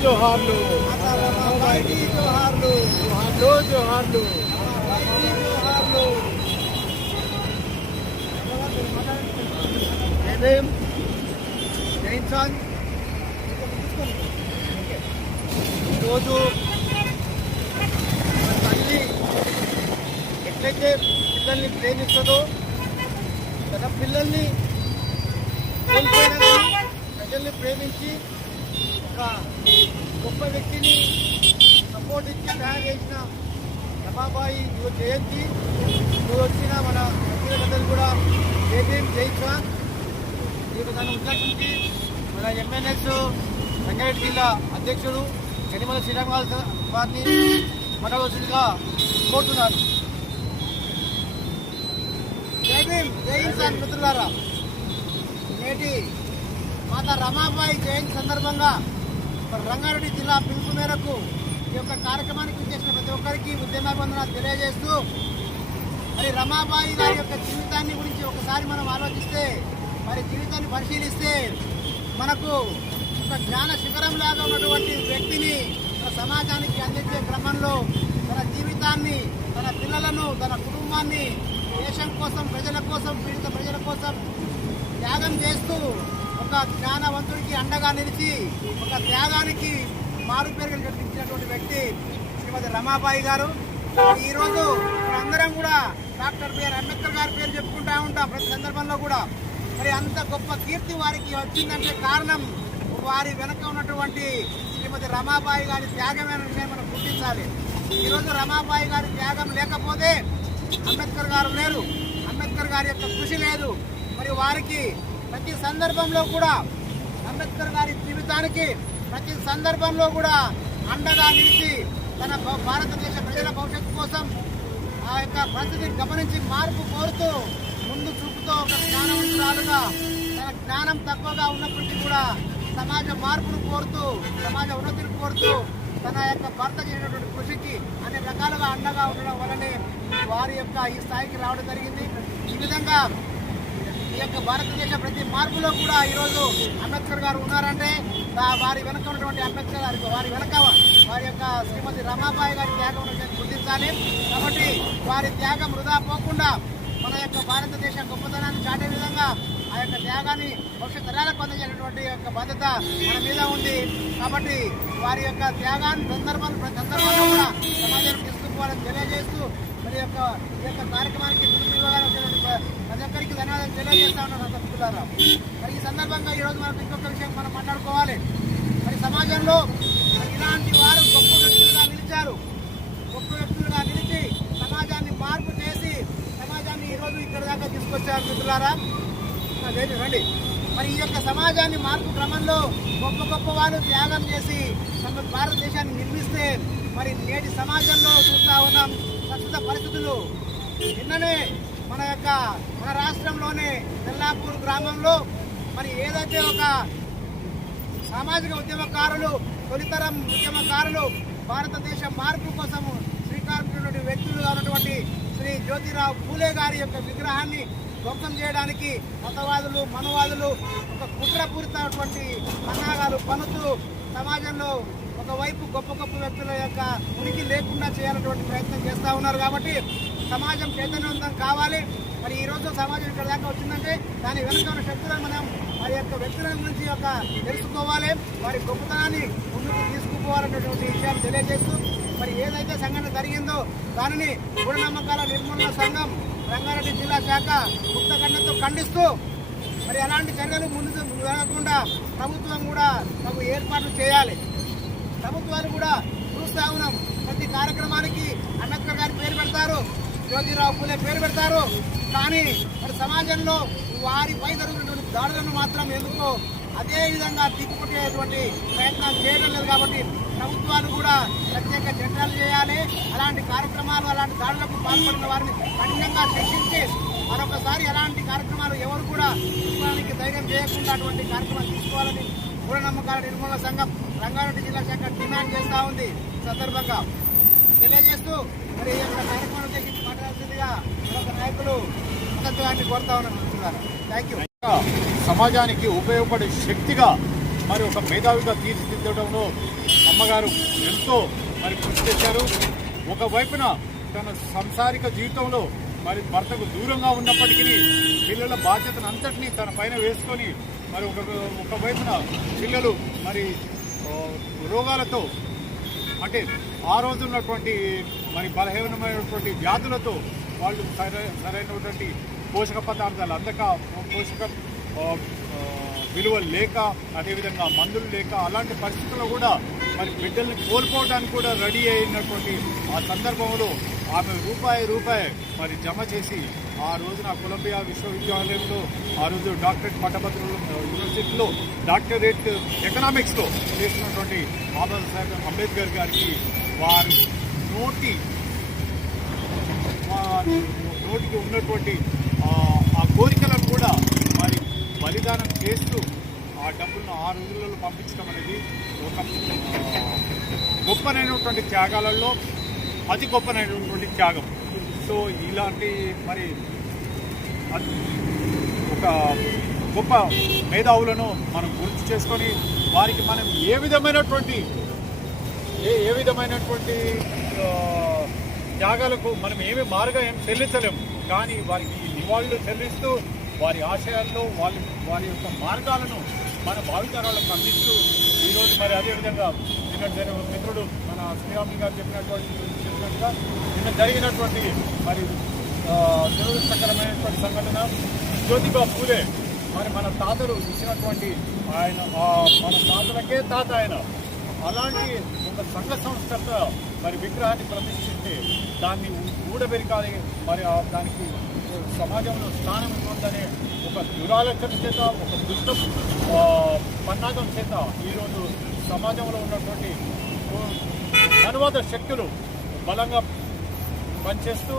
జోహార్లు ఈరోజు తల్లి ఎట్లయితే పిల్లల్ని ప్రేమిస్తుందో తన పిల్లల్ని కోల్పోయినా కానీ ప్రజల్ని ప్రేమించి ఒక గొప్ప వ్యక్తిని సపోర్ట్ ఇచ్చి తయారు చేసిన రమాబాయి జయంతి వచ్చిన మన వ్యక్తులందరూ కూడా జయించా దీనికి తను ఉద్దేశించి మన ఎంఎన్ఎస్ రంగారెడ్డి జిల్లా అధ్యక్షుడు గనిమల శ్రీరామ్ వారిని మనవలసిందిగా కోరుతున్నారు. జయించాలి మిత్రులారా. నేటి మాత రమాబాయి జయంతి సందర్భంగా రంగారెడ్డి జిల్లా పిలుపు మేరకు ఈ యొక్క కార్యక్రమానికి చేసిన ప్రతి ఒక్కరికి ఉద్యమాభివందనాలు తెలియజేస్తూ మరి రమాబాయి గారి యొక్క జీవితాన్ని గురించి ఒకసారి మనం ఆలోచిస్తే మరి జీవితాన్ని పరిశీలిస్తే మనకు ఒక జ్ఞాన శిఖరంలాగా ఉన్నటువంటి వ్యక్తిని తన సమాజానికి అందించే క్రమంలో తన జీవితాన్ని, తన పిల్లలను, తన కుటుంబాన్ని దేశం కోసం, ప్రజల కోసం, పీడిత ప్రజల కోసం త్యాగం చేస్తూ ఒక జ్ఞానవంతుడికి అండగా నిలిచి ఒక త్యాగానికి మారుపేరు కల్పించినటువంటి వ్యక్తి శ్రీమతి రమాబాయి గారు. ఈరోజు అందరం కూడా డాక్టర్ బిఆర్ అంబేద్కర్ గారి పేరు చెప్పుకుంటూ ఉంటాం ప్రతి సందర్భంలో కూడా. మరి అంత గొప్ప కీర్తి వారికి వచ్చిందంటే కారణం వారి వెనక ఉన్నటువంటి శ్రీమతి రమాబాయి గారి త్యాగమే మనం గుర్తించాలి. ఈరోజు రమాబాయి గారి త్యాగం లేకపోతే అంబేద్కర్ గారు లేరు, అంబేద్కర్ గారి యొక్క కృషి లేదు. మరి వారికి ప్రతి సందర్భంలో కూడా అంబేద్కర్ గారి జీవితానికి ప్రతి సందర్భంలో కూడా అండగా నిలిచి తన భారతదేశ ప్రజల భవిష్యత్తు కోసం ఆ యొక్క పరిస్థితిని గమనించి మార్పు కోరుతూ ముందు చూపుతో ఒక జ్ఞానవంతురాలుగా తన జ్ఞానం తక్కువగా ఉన్నప్పటికీ కూడా సమాజ మార్పును కోరుతూ, సమాజ ఉన్నతిని కోరుతూ తన యొక్క భర్త చేసినటువంటి కృషికి అన్ని రకాలుగా అండగా ఉండడం వల్లనే వారి యొక్క ఈ స్థాయికి రావడం జరిగింది. ఈ విధంగా ఈ యొక్క భారతదేశ ప్రతి మార్పులో కూడా ఈరోజు అంబేద్కర్ గారు ఉన్నారంటే వారి వెనక ఉన్నటువంటి అంబేద్కర్ గారి వారి వెనక వారి యొక్క శ్రీమతి రమాబాయి గారి త్యాగం గుర్తించాలి. కాబట్టి వారి త్యాగం వృధా పోకుండా మన యొక్క భారతదేశ గొప్పతనాన్ని చాటే విధంగా ఆ యొక్క త్యాగాన్ని భవిష్యత్ తరాలకు అందజేసినటువంటి యొక్క బాధ్యత మన మీద ఉంది. కాబట్టి వారి యొక్క త్యాగాన్ని సందర్భంలో కూడా సమాజానికి తీసుకుపోవాలని తెలియజేస్తూ మరి ఈ యొక్క కార్యక్రమానికి ప్రతి ఒక్కరికి ధన్యవాదాలు తెలియజేస్తా ఉన్నారు మిత్రులారా. మరి ఈ సందర్భంగా ఈరోజు మనకు ఇంకొక విషయం మనం మాట్లాడుకోవాలి. మరి సమాజంలో ఇలాంటి వారు గొప్ప వ్యక్తులుగా నిలిచారు, గొప్ప వ్యక్తులుగా నిలిచి సమాజాన్ని మార్పు చేసి సమాజాన్ని ఈరోజు ఇక్కడ దాకా తీసుకొచ్చారు మిత్రులారా. రండి. మరి ఈ యొక్క సమాజాన్ని మార్పు క్రమంలో గొప్ప గొప్ప వారు త్యాగం చేసి మన భారతదేశాన్ని నిర్మిస్తే మరి నేటి సమాజంలో చూస్తూ ఉన్నాం ప్రస్తుత పరిస్థితులు. నిన్ననే మన రాష్ట్రంలోనే తెల్లాపూర్ గ్రామంలో మరి ఏదైతే ఒక సామాజిక ఉద్యమకారులు, తొలితరం ఉద్యమకారులు భారతదేశ మార్పు కోసం శ్రీకారం వ్యక్తులుగా ఉన్నటువంటి శ్రీ జ్యోతిరావు పూలే గారి యొక్క విగ్రహాన్ని ధ్వంసం చేయడానికి మతవాదులు, మనవాదులు ఒక కుట్రపూరితమైనటువంటి పన్నాగాలు పన్నుతూ సమాజంలో ఒకవైపు గొప్ప గొప్ప వ్యక్తుల యొక్క ఉనికి లేకుండా చేయాలన్నటువంటి ప్రయత్నం చేస్తూ ఉన్నారు. కాబట్టి సమాజం చైతన్యవంతం కావాలి. మరి ఈరోజు సమాజం ఇక్కడ దాకా వచ్చిందంటే దాని వెనుక ఉన్న శక్తులను మనం వారి యొక్క వ్యక్తుల గురించి తెలుసుకోవాలి, వారి గొప్పతనాన్ని ముందుకు తీసుకుపోవాలన్నటువంటి విషయాన్ని తెలియజేస్తూ మరి ఏదైతే సంఘటన జరిగిందో దానిని మూఢనమ్మకాల నిర్మూలన సంఘం రంగారెడ్డి జిల్లా శాఖ ముక్తఖండంతో ఖండిస్తూ మరి అలాంటి చర్యలు ముందుకు జరగకుండా ప్రభుత్వం కూడా తగు ఏర్పాట్లు చేయాలి. ప్రభుత్వాలు కూడా చూస్తూ ఉన్నాం, ప్రతి కార్యక్రమానికి అంబేద్కర్ గారి పేరు పెడతారు, జ్యోతిరావు పూలే పేరు పెడతారు. కానీ మరి సమాజంలో వారిపై జరుగుతున్నటువంటి దాడులను మాత్రం ఎందుకో అదే విధంగా తిప్పుకొట్టేటువంటి ప్రయత్నం చేయడం లేదు. కాబట్టి ప్రభుత్వాలు కూడా ప్రత్యేక చట్టాలు చేయాలి. అలాంటి కార్యక్రమాలు, అలాంటి దాడులకు పాల్పడిన వారిని కఠినంగా శిక్షించి మరొకసారి అలాంటి కార్యక్రమాలు ఎవరు కూడా తీసుకోవడానికి ధైర్యం చేయకుండా అటువంటి కార్యక్రమాలు తీసుకోవాలని మూఢనమ్మకాల నిర్మూలన సంఘం రంగారెడ్డి జిల్లా శాఖ డిమాండ్ చేస్తూ ఉంది. సందర్భంగా తెలియజేస్తూ మరి ఈ యొక్క కార్యక్రమం ఉద్దేశించి మాట్లాడాల్సిందిగా మరొక నాయకులు గారిని కోరుతా ఉన్నాను. Thank you. సమాజానికి ఉపయోగపడే శక్తిగా మరి ఒక మేధావిగా తీర్చిదిద్దడంలో అమ్మగారు ఎంతో మరి కృషి చేశారు. ఒకవైపున తన సంసారిక జీవితంలో మరి భర్తకు దూరంగా ఉన్నప్పటికీ పిల్లల బాధ్యతను అంతటినీ తన పైన వేసుకొని మరి ఒకవైపున పిల్లలు మరి రోగాలతో అంటే ఆ రోజు ఉన్నటువంటి మరి బలహీనమైనటువంటి వ్యాధులతో వాళ్ళు సరైనటువంటి పోషక పదార్థాలు అందక పోషక విలువలు లేక అదేవిధంగా మందులు లేక అలాంటి పరిస్థితుల్లో కూడా మరి బిడ్డల్ని కోల్పోవడానికి కూడా రెడీ అయినటువంటి ఆ సందర్భంలో ఆమె రూపాయి మరి జమ చేసి ఆ రోజున కొలంబియా విశ్వవిద్యాలయంలో ఆ రోజు డాక్టరేట్ పట్టభద్రులు యూనివర్సిటీలో డాక్టరేట్ ఎకనామిక్స్లో చేసినటువంటి బాబాసాహెబ్ అంబేద్కర్ గారికి వారి నోటికి ఉన్నటువంటి ఆ కోరికలను కూడా మరి బలిదానం చేస్తూ ఆ డబ్బులను 6 రోజులలో పంపించడం అనేది ఒక గొప్పనైనటువంటి త్యాగాలలో అతి గొప్పనైనటువంటి త్యాగం. సో ఇలాంటి మరి ఒక గొప్ప మేధావులను మనం గుర్తు చేసుకొని వారికి మనం ఏ విధమైనటువంటి త్యాగాలకు మనం ఏమి ఏం చెల్లించలేము. కానీ వారికి నివాళులు చెల్లిస్తూ వారి ఆశయాల్లో వారి యొక్క మార్గాలను మన భావితరాలకు అందిస్తూ ఈరోజు మరి అదేవిధంగా నిన్న మిత్రుడు మన శ్రీరాములు గారు చెప్పినట్టుగా నిన్న జరిగినటువంటి మరి దురదృష్టకరమైనటువంటి సంఘటన జ్యోతిబా పూలే మరి మన తాతలు ఇచ్చినటువంటి ఆయన మన తాతలకే తాత ఆయన అలాంటి ఒక సంఘ సంస్థ మరి విగ్రహాన్ని ప్రతిష్ఠిస్తే దాన్ని ఊడబెరకాలి మరి దానికి సమాజంలో స్థానం ఇవ్వద్దనే ఒక దురాలోచన చేత ఒక దుష్ట పన్నాగం చేత ఈరోజు సమాజంలో ఉన్నటువంటి అనువాద శక్తులు బలంగా పనిచేస్తూ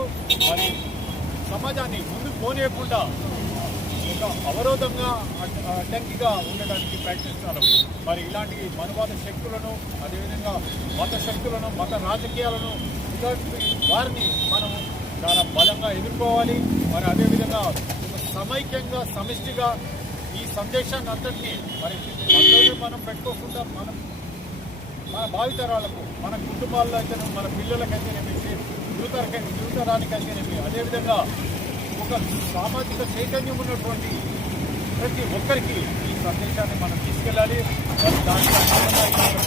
మరి సమాజాన్ని ముందుకు పోనీయకుండా ఒక అవరోధంగా అడ్డంకిగా ఉండడానికి ప్రయత్నిస్తున్నారు. మరి ఇలాంటి మనువాద శక్తులను అదేవిధంగా మత శక్తులను మత రాజకీయాలను ఇలాంటి వారిని మనం చాలా బలంగా ఎదుర్కోవాలి. మరి అదేవిధంగా సమైక్యంగా సమిష్టిగా ఈ సందేశాన్ని అంతటినీ మరి అందరూ మనం పెట్టుకోకుండా మన భావితరాలకు మన కుటుంబాల్లో అయితేనే మన పిల్లలకైతేనేమి యువతరానికైతేనేమి అదేవిధంగా ఒక సామాజిక చైతన్యం ఉన్నటువంటి ప్రతి ఒక్కరికి ఈ సందేశాన్ని మనం తీసుకెళ్ళాలి. మరి దాంట్లో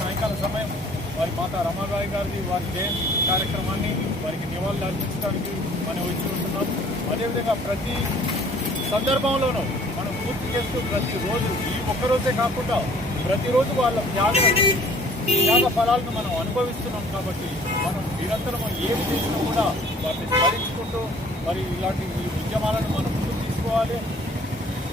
సాయంకాల సమయం వారి మాతా రమాబాయి గారిది వారి జయంతి కార్యక్రమాన్ని వారికి నివాళులు అర్పించడానికి మనం వచ్చి ఉంటున్నాం. అదేవిధంగా ప్రతి సందర్భంలోనూ మనం పూర్తి చేస్తూ ప్రతిరోజు ఈ ఒక్కరోజే కాకుండా ప్రతిరోజు వాళ్ళ త్యాగ ఫలాలను మనం అనుభవిస్తున్నాం. కాబట్టి మనం నిరంతరం ఏమి చేసినా కూడా వాటిని స్మరించుకుంటూ మరి ఇలాంటి ఈ ఉద్యమాలను మనం ముందుకు తీసుకోవాలి.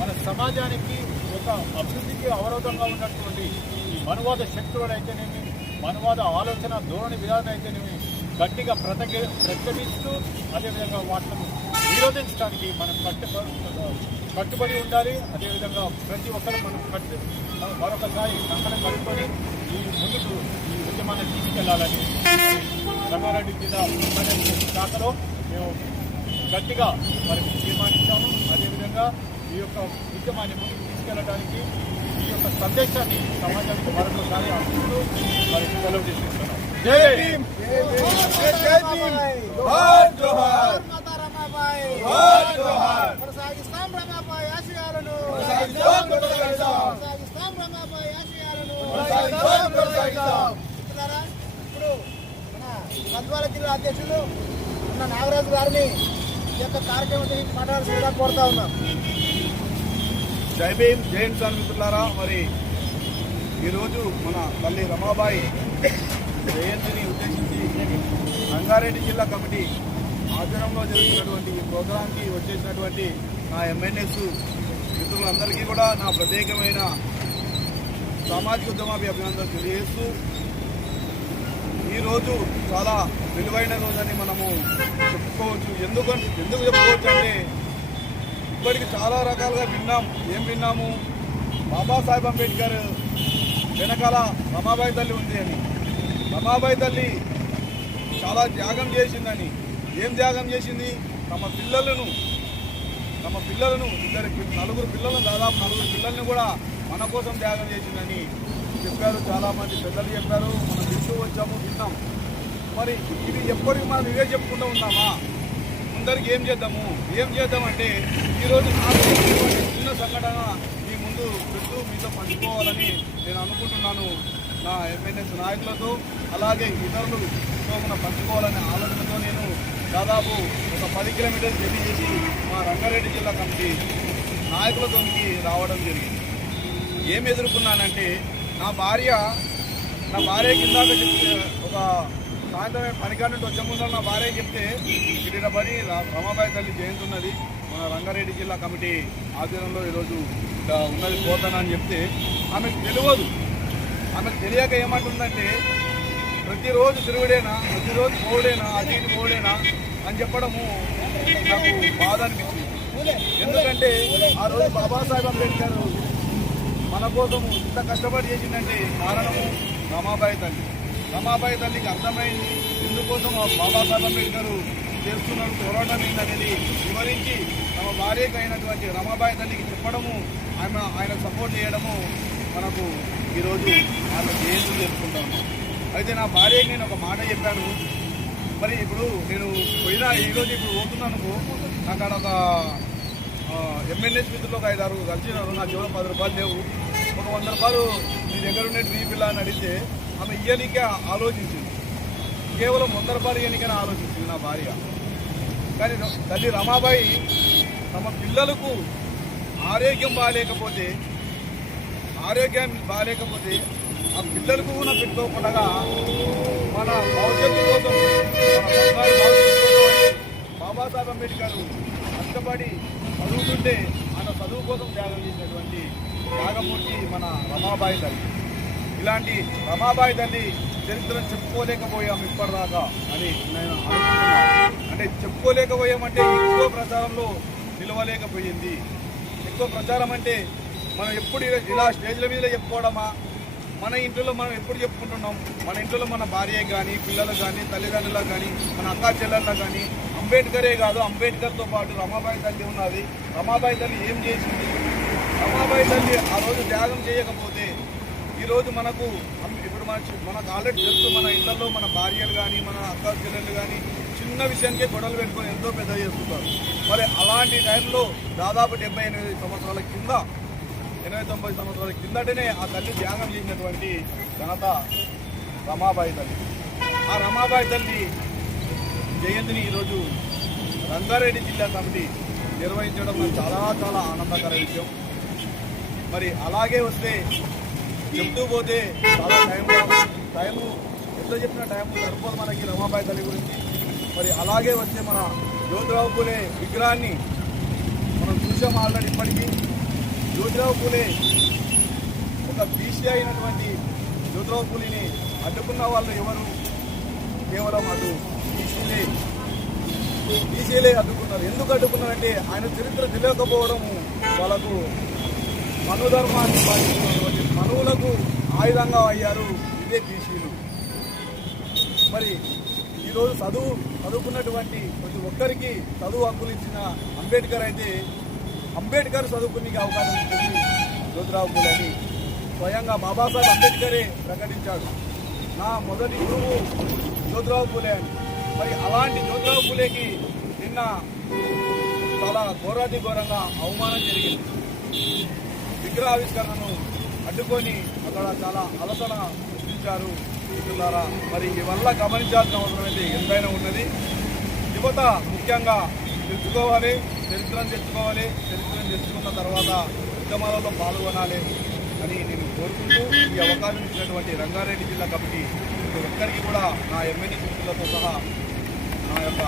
మన సమాజానికి ఒక అభివృద్ధికి అవరోధంగా ఉన్నటువంటి ఈ మనువాద శక్తులను అయితేనేమి మనువాద ఆలోచన ధోరణి విధానం అయితేనేమి గట్టిగా ప్రతిఘటిస్తూ అదేవిధంగా వాటిని నిరోధించడానికి మనం కట్టుబడి ఉండాలి. అదేవిధంగా ప్రతి ఒక్కరు మనం మరొకసారి కంకణం కట్టుకొని ముందుకు ఈ ఉద్యమాన్ని తీసుకెళ్లాలని రంగారెడ్డి జిల్లా శాఖలో మేము గట్టిగా మరి తీర్మానించాము. అదేవిధంగా ఈ యొక్క ఉద్యమాన్ని ముందుకు తీసుకెళ్లడానికి ఈ యొక్క సందేశాన్ని సమాజానికి మరొకసారి అందిస్తూ మరి సెలవు తీసుకుంటున్నాం. జై భీమ్. ఇప్పుడు మన గద్వాల జిల్లా అధ్యక్షులు ఉన్న నాగరాజు గారిని ఈ యొక్క కార్యక్రమం మాట్లాడాల్సిందిగా కోరుతా ఉన్నాం. జై భీమ్, జై హింద్ మిత్రులారా. మరి ఈరోజు మన తల్లి రమాబాయి జయంతిని ఉద్దేశించి రంగారెడ్డి జిల్లా కమిటీ ఆధ్వర్యంలో జరుగుతున్నటువంటి ఈ ప్రోగ్రాంకి వచ్చేసినటువంటి నా ఎంఎన్ఎస్ మిత్రులందరికీ కూడా నా ప్రత్యేకమైన సామాజిక ఉద్యమాభి అభినందనలు తెలియజేస్తూ ఈరోజు చాలా విలువైన రోజని మనము చెప్పుకోవచ్చు. ఎందుకు చెప్పుకోవచ్చు అంటే ఇప్పటికి చాలా రకాలుగా ఏం విన్నాము, బాబాసాహెబ్ అంబేద్కర్ వెనకాల రమాబాయి తల్లి ఉంది అని. రమాబాయి తల్లి చాలా త్యాగం చేసిందని. ఏం త్యాగం చేసింది? తమ పిల్లలను తమ పిల్లలను నలుగురు పిల్లలను దాదాపు నలుగురు పిల్లల్ని కూడా మన కోసం త్యాగం చేసిందని చెప్పారు. చాలామంది పెద్దలు చెప్పారు, మనం వింటూ వచ్చాము, విన్నాం. మరి ఇది ఎప్పటికి మనం ఇవే చెప్పుకుంటూ ఉన్నామా? అందరికి ఏం చేద్దామంటే ఈరోజు నాకు చిన్న సంఘటన మీ ముందు పెడుతూ మీతో పంచుకోవాలని నేను అనుకుంటున్నాను. నా ఎంఎన్ఎస్ నాయకులతో అలాగే ఇతరులతో మనం పంచుకోవాలనే ఆలోచనతో నేను దాదాపు ఒక 10 కిలోమీటర్లు జర్నీ చేసి మా రంగారెడ్డి జిల్లా కమిటీ నాయకులతోనికి రావడం జరిగింది. ఏం ఎదుర్కొన్నానంటే నా భార్య కిందాక చెప్తే ఒక సాయంత్రం పనికాడ నుండి వచ్చే ముందు నా భార్య చెప్తే ఇటు పని రమాబాయి తల్లి జయంతి ఉన్నది మన రంగారెడ్డి జిల్లా కమిటీ ఆధ్వర్యంలో ఈరోజు ఉన్నది పోతానని చెప్తే ఆమెకు తెలియదు. ఆమెకు తెలియక ఏమంటుందంటే ప్రతిరోజు తిరుగుడేనా, ప్రతిరోజు పోడేనా, అటు ఇటు పోడేనా అని చెప్పడము నాకు బాధ అనిపించింది. ఎందుకంటే ఆ రోజు బాబాసాహెబ్ అంబేద్కర్ మన కోసం ఇంత కష్టపడి చేసిందంటే కారణము రమాబాయి తల్లికి అర్థమైంది ఎందుకోసం బాబాసాహెబ్ అంబేద్కర్ చేస్తున్నారు పోరాటం ఏంటనేది వివరించి తమ భార్యకు అయినటువంటి రమాబాయి తల్లికి చెప్పడము, ఆయన సపోర్ట్ చేయడము మనకు ఈరోజు ఆమె జయంతులు జరుపుకుంటాము. అయితే నా భార్యకి నేను ఒక మాట చెప్పాను. మరి ఇప్పుడు నేను ఈరోజు పోతున్నాను, నాకు ఆడ ఒక ఎంఎన్ఎస్ మిత్రులు ఒక 5-6 కలిసినారు. నా జోలో 10 రూపాయలు లేవు, ఒక 100 రూపాయలు మీ దగ్గర ఉండే డ్రీ పిల్ల అని అడిగితే ఆమె ఇయ్యనికే ఆలోచించింది. కేవలం 100 రూపాయలు ఇయ్యనికనే ఆలోచించింది నా భార్య. కానీ తల్లి రమాబాయి తమ పిల్లలకు ఆరోగ్యం బాగాలేకపోతే ఆ పిల్లలకు కూడా పెట్టుకోకుండా మన భవిష్యత్తు కోసం బాబాసాహెబ్ అంబేద్కర్ కష్టపడి చదువుతుంటే ఆయన చదువు కోసం త్యాగం చేసినటువంటి త్యాగమూర్తి మన రమాబాయి తల్లి. ఇలాంటి రమాబాయి తల్లి చరిత్రను చెప్పుకోలేకపోయాం ఇప్పటిదాకా అని నేను అనుకుంటున్నాను. అంటే చెప్పుకోలేకపోయామంటే ఎక్కువ ప్రచారంలో నిలవలేకపోయింది. ఎక్కువ ప్రచారం అంటే మనం ఎప్పుడు ఇలా స్టేజ్ల మీద చెప్పుకోవడమా? మన ఇంట్లో మనం ఎప్పుడు చెప్పుకుంటున్నాం? మన ఇంట్లో మన భార్య కానీ, పిల్లలకు కానీ, తల్లిదండ్రులకు కానీ, మన అక్క చెల్లెళ్ళకు కానీ అంబేద్కరే కాదు, అంబేద్కర్తో పాటు రమాబాయి తల్లి ఉన్నది. రమాబాయి తల్లి ఏం చేసింది? రమాబాయి తల్లి ఆ రోజు త్యాగం చేయకపోతే ఈరోజు మనకు మనకు ఆల్రెడీ తెలుసు, మన ఇళ్లలో మన భార్యలు కానీ, మన అక్క చెల్లెళ్ళు కానీ చిన్న విషయానికే గొడవలు పెట్టుకొని ఎంతో పెద్ద చేస్తుంటారు. మరి అలాంటి టైంలో దాదాపు 70-80 సంవత్సరాల కింద 80-90 సంవత్సరాల కిందటనే ఆ తల్లి త్యాగం చేసినటువంటి ఘనత రమాబాయి తల్లి. ఆ రమాబాయి తల్లి జయంతిని ఈరోజు రంగారెడ్డి జిల్లా కమిటీ నిర్వహించడం నాకు చాలా చాలా ఆనందకర విషయం. మరి అలాగే వస్తే చెప్తూ పోతే చాలా టైము ఎంత చెప్పిన టైము సరిపోదు మనకి రమాబాయి తల్లి గురించి. మరి అలాగే వస్తే మన జ్యోతిరావు పూలే విగ్రహాన్ని మనం చూసాం ఆల్రెడీ. ఇప్పటికీ జ్యోతిరావు పూలే ఒక బీసీ అయినటువంటి జ్యోతిరావు పూలేని అడ్డుకున్న వాళ్ళు ఎవరు? కేవలం అటు బీసీలే అడ్డుకున్నారు. ఎందుకు అడ్డుకున్నారంటే ఆయన చరిత్ర తెలియకపోవడము, వాళ్ళకు మనుధర్మాన్ని పాటిస్తున్నటువంటి మనువులకు ఆయుధంగా అయ్యారు ఇదే బీసీలు. మరి ఈరోజు చదువుకున్నటువంటి ప్రతి ఒక్కరికి చదువు హక్కులు ఇచ్చిన అంబేద్కర్ అయితే అంబేద్కర్ చదువుకునే అవకాశం ఇచ్చింది జ్యోతిరావు పూలే అని స్వయంగా బాబాసాహెబ్ అంబేద్కరే ప్రకటించాడు. నా మొదటి గురువు జ్యోతిరావు పూలే అని. మరి అలాంటి జ్యోతిరావు పూలేకి నిన్న చాలా ఘోరంగా అవమానం జరిగింది. విగ్రహావిష్కరణను అడ్డుకొని అక్కడ చాలా అలసన సృష్టించారు మిత్రులారా. మరి ఇవల్ల గమనించాల్సిన అవసరం అయితే ఎంతైనా ఉన్నది. యువత ముఖ్యంగా చరిత్రను తెలుసుకున్న తర్వాత ఉద్యమాలలో పాల్గొనాలి అని నేను కోరుకుంటూ ఈ అవకాశం ఇచ్చినటువంటి రంగారెడ్డి జిల్లా కమిటీ ఒక్కరికి కూడా నా ఎమ్మెల్యే మిత్రులతో సహా నా యొక్క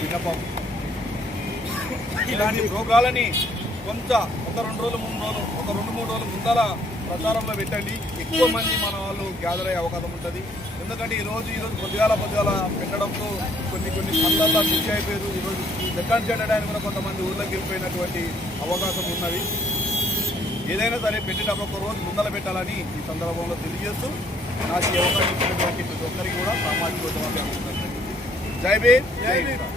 విన్నపం, ఇలాంటి ప్రోగ్రాలని కొంత ఒక 2-3 రోజుల ముందర ప్రచారంలో పెట్టండి. ఎక్కువ మంది మన వాళ్ళు గ్యాదర్ అయ్యే అవకాశం ఉంటుంది. ఎందుకంటే ఈరోజు పొద్దుగాల పెట్టడంతో కొన్ని పనులలో బిజీ అయిపోయారు. ఈరోజు రికార్డ్ చేయడానికి కూడా కొంతమంది ఊళ్ళకి వెళ్ళిపోయినటువంటి అవకాశం ఉన్నది. ఏదైనా సరే పెట్టేటప్పుడు ఒక రోజు ముందర పెట్టాలని ఈ సందర్భంలో తెలియజేస్తూ నాకు ఈ అవకాశం ఇచ్చినటువంటి ప్రతి ఒక్కరికి కూడా సామాజిక జై భీమ్.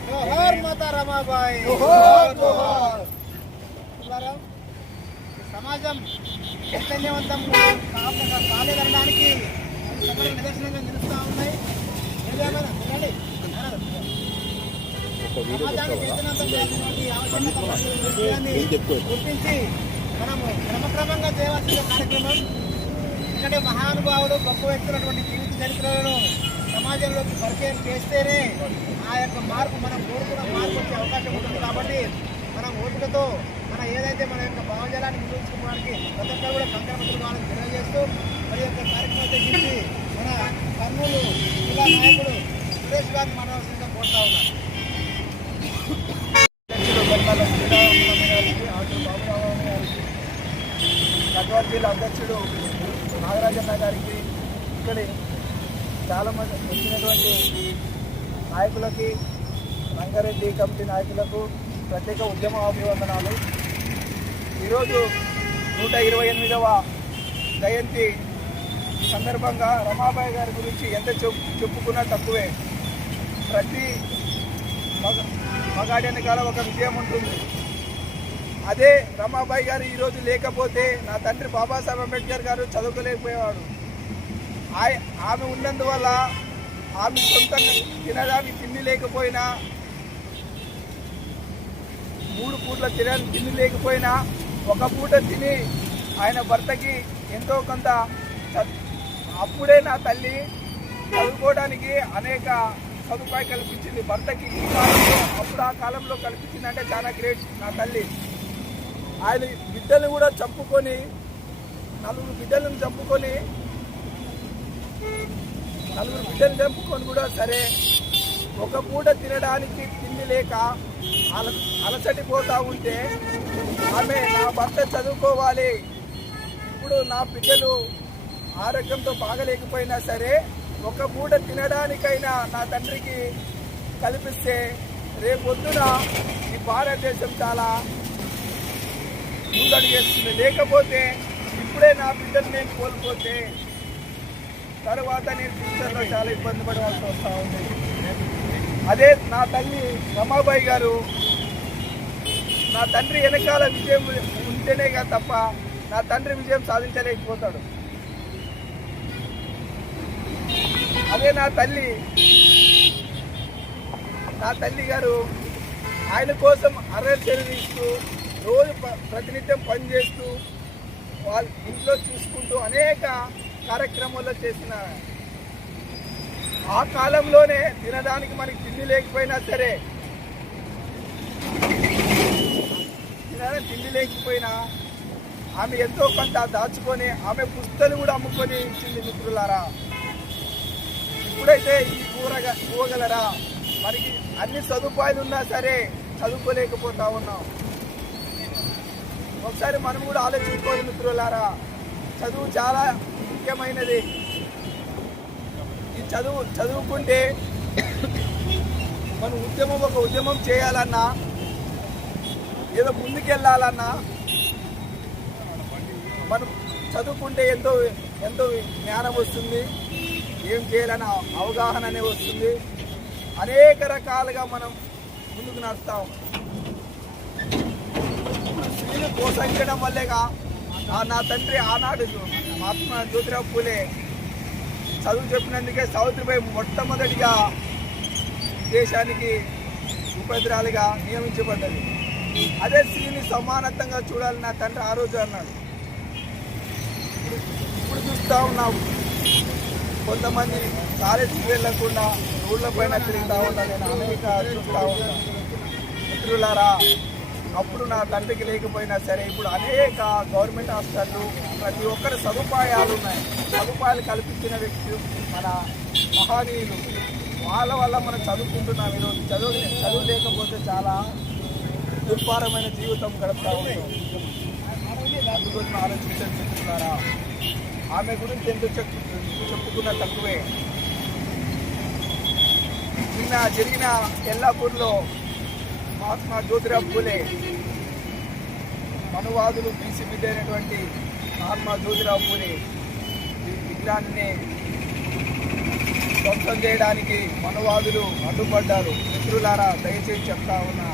జోహార్ మాతా రమాబాయి. జోహార్ జోహార్. మిత్రులారా, ఈ సమాజం చైతన్యవంతం కాలేదనడానికి నిదర్శనంగా నిలుస్తూ ఉన్నాయి. ఏదేమైనా వినండి. సమాజాన్ని చైతన్యవంతం చేయాల్సినటువంటి ఆవశ్యకత విషయాన్ని గుర్తించి మనము క్రమక్రమంగా చేయవలసిన కార్యక్రమం. ఎందుకంటే మహానుభావులు గొప్ప వ్యక్తులటువంటి జీవిత చరిత్రలను సమాజంలోకి పరిచయం చేస్తేనే ఆ యొక్క మార్పు మనం కోరుకున్న మార్పు వచ్చే అవకాశం ఉంటుంది. కాబట్టి మనం ఓపికతో మన ఏదైతే మన యొక్క భావజాలాన్ని ముందుకోవడానికి ప్రతి ఒక్కరు కూడా కంకరపత్రులు కావాలని తెలియజేస్తూ మరి యొక్క కార్యక్రమం తగ్గించి మన కర్నూలు జిల్లా నాయకుడు సురేష్ గారిని మనవలసిందిగా కోరుతా ఉన్నారు. గద్వాల జిల్లా అధ్యక్షుడు నాగరాజన్న గారికి, ఇక్కడి చాలామంది వచ్చినటువంటి నాయకులకి, రంగారెడ్డి కమిటీ నాయకులకు ప్రత్యేక ఉద్యమ అభివందనాలు. ఈరోజు 128వ జయంతి సందర్భంగా రమాబాయి గారి గురించి ఎంత చెప్పుకున్నా తక్కువే. ప్రతి మగాడి వెనకాల ఒక విజయం ఉంటుంది. అదే రమాబాయి గారు ఈరోజు లేకపోతే నా తండ్రి బాబాసాహెబ్ అంబేద్కర్ గారు చదువుకోలేకపోయేవాడు. ఆమె ఉన్నందువల్ల ఆమె సొంతంగా తినడానికి తిండి లేకపోయినా, 3 పూట్ల తినడానికి తిండి లేకపోయినా ఒక పూట తిని ఆయన భర్తకి ఎంతో కొంత అప్పుడే నా తల్లి చదువుకోవడానికి అనేక సదుపాయం కల్పించింది. భర్తకి ఈ కాలంలో అప్పుడు ఆ కాలంలో కల్పించిందంటే చాలా గ్రేట్ నా తల్లి. ఆయన బిడ్డలు కూడా చంపుకొని 4 బిడ్డలను చంపుకొని కూడా సరే ఒక పూట తినడానికి తిండి లేక అలసటిపోతూ ఉంటే ఆమె నా భర్త చదువుకోవాలి, ఇప్పుడు నా బిడ్డలు ఆరోగ్యంతో బాగలేకపోయినా సరే ఒక పూట తినడానికైనా నా తండ్రికి కల్పిస్తే రేపొద్దున ఈ భారతదేశం చాలా ముందడుగేస్తుంది. లేకపోతే ఇప్పుడే నా బిడ్డను నేను కోల్పోతే తర్వాత నేను ఫ్యూచర్లో చాలా ఇబ్బంది పడవలసి వస్తూ ఉంది. అదే నా తల్లి రమాబాయి గారు నా తండ్రి వెనకాల విజయం ఉంటేనే తప్ప నా తండ్రి విజయం సాధించలేకపోతాడు. అదే నా తల్లి గారు ఆయన కోసం అర్హతలు తీస్తూ రోజు ప్రతినిత్యం పనిచేస్తూ వాళ్ళ ఇంట్లో చూసుకుంటూ అనేక కార్యక్రమాల్లో చేసిన ఆ కాలంలోనే తినడానికి మనకి తిండి లేకపోయినా సరే తిండి లేకపోయినా ఆమె ఎంతో కొంత దాచుకొని ఆమె పుస్తలు కూడా అమ్ముకొని ఇచ్చింది. మిత్రులారా, ఇప్పుడైతే ఈ కూరగలరా మనకి అన్ని సదుపాయాలు ఉన్నా సరే చదువుకోలేకపోతా ఉన్నాం. ఒకసారి మనం కూడా ఆలోచించుకోవాలి మిత్రులారా, చదువు చాలా ముఖ్యమైనది. ఈ చదువుకుంటే మనం ఒక ఉద్యమం చేయాలన్నా, ఏదో ముందుకెళ్ళాలన్నా మనం చదువుకుంటే ఎంతో జ్ఞానం వస్తుంది, ఏం చేయాలన్న అవగాహన అనేది వస్తుంది. అనేక రకాలుగా మనం ముందుకు నడుస్తాం. స్త్రీలు ప్రోత్సహించడం వల్లేగా నా తండ్రి ఆనాడు మహాత్మా జ్యోతిరావు పూలే చదువు చెప్పినందుకే సావిత్రిబాయి మొట్టమొదటిగా దేశానికి ఉపేంద్రాలుగా నియమించబడ్డది. అదే స్త్రీని సమానత్వంగా చూడాలని నా తండ్రి ఆ రోజు అన్నాడు. ఇప్పుడు చూస్తూ ఉన్నాం, కొంతమంది కాలేజీకి వెళ్ళకుండా రోడ్ల పైన తిరుగుతూ ఉన్నా. నేను అనేక చూస్తూ ఉన్నా. మిత్రులారా, అప్పుడు నా తండ్రికి లేకపోయినా సరే ఇప్పుడు అనేక గవర్నమెంట్ హాస్పిటళ్ళు ప్రతి ఒక్కరి సదుపాయాలు ఉన్నాయి. సదుపాయాలు కల్పించిన వ్యక్తులు మన మహనీయులు. వాళ్ళ వల్ల మనం చదువుకుంటున్నాం. ఈరోజు చదువు లేకపోతే చాలా దుర్భరమైన జీవితం గడుపుతూ ఉంటాం. అందుకోసం ఆలోచించండి మిత్రులారా. ఆమె గురించి ఎందుకు చెప్పుకున్న తక్కువే. నిన్న జరిగిన ఎల్లాపూర్లో మహాత్మా జ్యోతిరావు పూలే మనువాదులు బీసీ బిడ్డ అయినటువంటి మహాత్మా జ్యోతిరావు పూలే విగ్రహాన్ని ధ్వంసం చేయడానికి మనవాదులు అడ్డుపడ్డారు. మిత్రులారా, దయచేసి చెప్తా ఉన్నా,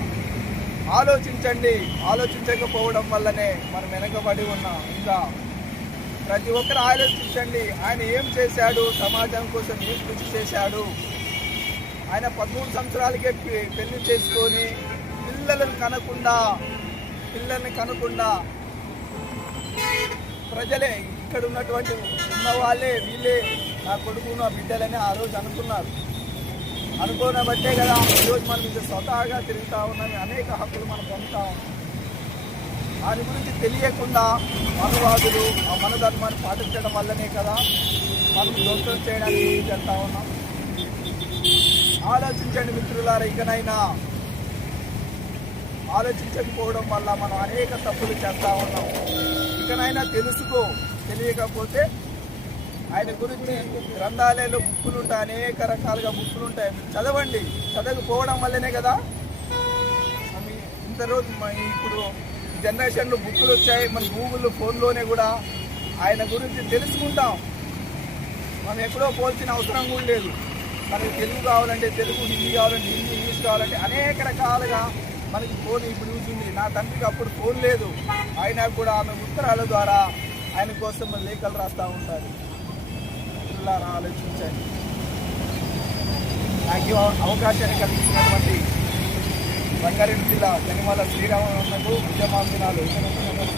ఆలోచించండి. ఆలోచించకపోవడం వల్లనే మనం వెనకబడి ఉన్నాం. ఇంకా ప్రతి ఒక్కరు ఆలోచించండి. ఆయన ఏం చేశాడు, సమాజం కోసం ఏం కృషి చేశాడు. ఆయన 13 సంవత్సరాలకే పెళ్లి చేసుకొని పిల్లల్ని కనకుండా ప్రజలే ఇక్కడ ఉన్నటువంటి ఉన్నవాళ్ళే వీళ్ళే నా కొడుకు నా బిడ్డలని ఆ రోజు అనుకున్నారు. అనుకోన బట్టే కదా ఈరోజు మనం ఇది స్వతహాగా తిరుగుతూ ఉన్నాం, అనేక హక్కులు మనం పొందుతా ఉన్నాం. దాని గురించి తెలియకుండా మనవాదులు ఆ మనధర్మాన్ని పాటించడం వల్లనే కదా మనం దోషం చేయడానికి వెళ్తా ఉన్నాం. ఆలోచించండి మిత్రులారా, ఇకనైనా ఆలోచించకపోవడం వల్ల మనం అనేక తప్పులు చేస్తూ ఉన్నాం. ఇకనైనా తెలుసుకో. తెలియకపోతే ఆయన గురించి గ్రంథాలయాల్లో బుక్కులు ఉంటాయి, అనేక రకాలుగా బుక్కులు ఉంటాయి, చదవండి. చదవకపోవడం వల్లనే కదా ఇంత రోజు ఇప్పుడు జనరేషన్లో బుక్కులు వచ్చాయి. మన గూగుల్లో ఫోన్లోనే కూడా ఆయన గురించి తెలుసుకుంటాం. మనం ఎక్కడో పోల్చిన అవసరం కూడా లేదు. మనకి తెలుగు కావాలంటే తెలుగు, హిందీ కావాలంటే హిందీ, ఇంగ్లీష్ కావాలంటే అనేక రకాలుగా మనకి ఫోన్ ఇప్పుడు యూజ్ ఉంది. నా తండ్రికి అప్పుడు ఫోన్ లేదు, అయినా కూడా ఆమె ఉత్తరాల ద్వారా ఆయన కోసం లేఖలు రాస్తూ ఉంటారు. ఇలా ఆలోచించండి. నాకు అవకాశాన్ని కల్పించినటువంటి రంగారెడ్డి జిల్లా జనిమాల శ్రీరామన్నకు ఉద్యమాంగనాలు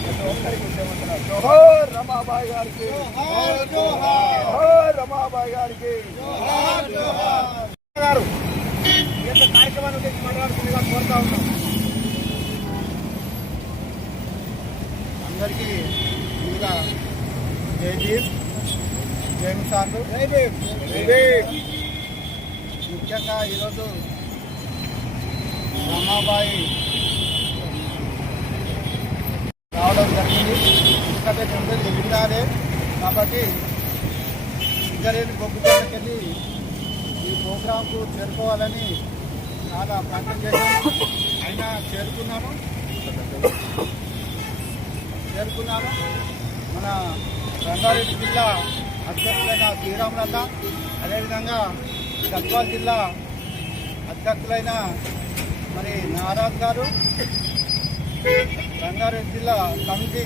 ప్రతి ఒక్కరికి ఉద్యమంటున్నారు. జోహార్ రమాబాయి గారికి, జోహార్ రమాబాయి గారికి. గారు ఈ యొక్క కార్యక్రమాన్ని గురించి మాట్లాడుతుందిగా కోరుతా ఉన్నాం. అందరికీ ముందుగా జై భీమ్, జై కిసాన్, జై భీమ్. ముఖ్యంగా ఈరోజు రమాబాయి రావడం జరిగింది. ఎందుకంటే జనరల్ విన్నారే కాబట్టి సింగరేణి బొగ్గుకెళ్ళి ఈ ప్రోగ్రాంకు చేరుకోవాలని చాలా ప్రయత్నం చేశాను. అయినా చేరుకున్నాను. మన రంగారెడ్డి జిల్లా అధ్యక్షులైన శ్రీరాములన్న, అదేవిధంగా గద్వాల జిల్లా అధ్యక్షులైన మరి నారాజ్ గారు, రంగారెడ్డి జిల్లా కమిటీ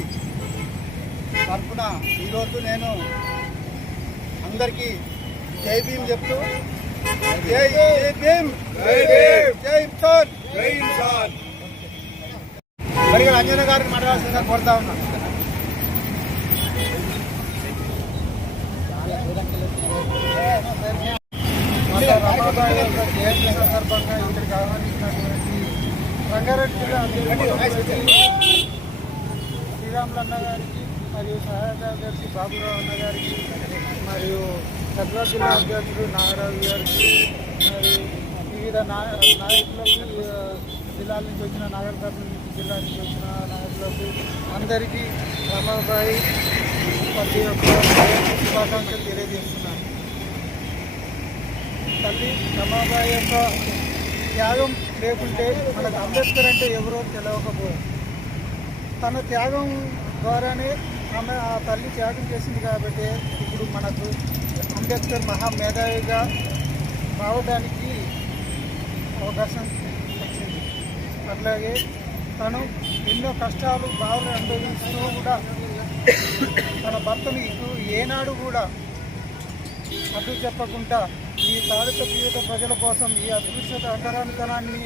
తరఫున ఈరోజు నేను అందరికీ జై భీమ్ చెప్తూ, జై భీమ్, జై భీమ్, జై ఇన్సాన్, జై ఇన్సాన్. మరి అంజన గారిని మాట్లాడాల్సిందిగా కోరుతా ఉన్నాను. రమాబాయి యొక్క జయంతి సందర్భంగా ఇక్కడికి ఆహ్వానించినటువంటి రంగారెడ్డి జిల్లా శ్రీరాములు అన్న గారికి, మరియు సహాయ కార్యదర్శి బాబురావు అన్న గారికి, మరియు గద్వాల జిల్లా అధ్యక్షుడు నాగరాజు గారికి, మరియు వివిధ నాయకులకు, జిల్లాల నుంచి వచ్చిన నాగరికర్నూలు నుంచి జిల్లా నుంచి వచ్చిన నాయకులకు అందరికీ రమాబాయి ప్రతి ఒక్క శుభాకాంక్షలు తెలియజేస్తున్నాను. తల్లి రమాబాయి యొక్క త్యాగం లేకుంటే మనకు అంబేద్కర్ అంటే ఎవరో తెలియకపోదు. తన త్యాగం ద్వారానే ఆ తల్లి త్యాగం చేసింది కాబట్టి ఇప్పుడు మనకు అంబేద్కర్ మహామేధావిగా రావడానికి అవకాశం వచ్చింది. అట్లాగే తను ఎన్నో కష్టాలు బాధలు అనుభవిస్తూ కూడా తన భర్తను ఇటు ఏనాడు కూడా అడ్డు చెప్పకుండా ఈ తాడిత పీడిత ప్రజల కోసం, ఈ అదృశ్యత అంటరానితనాన్ని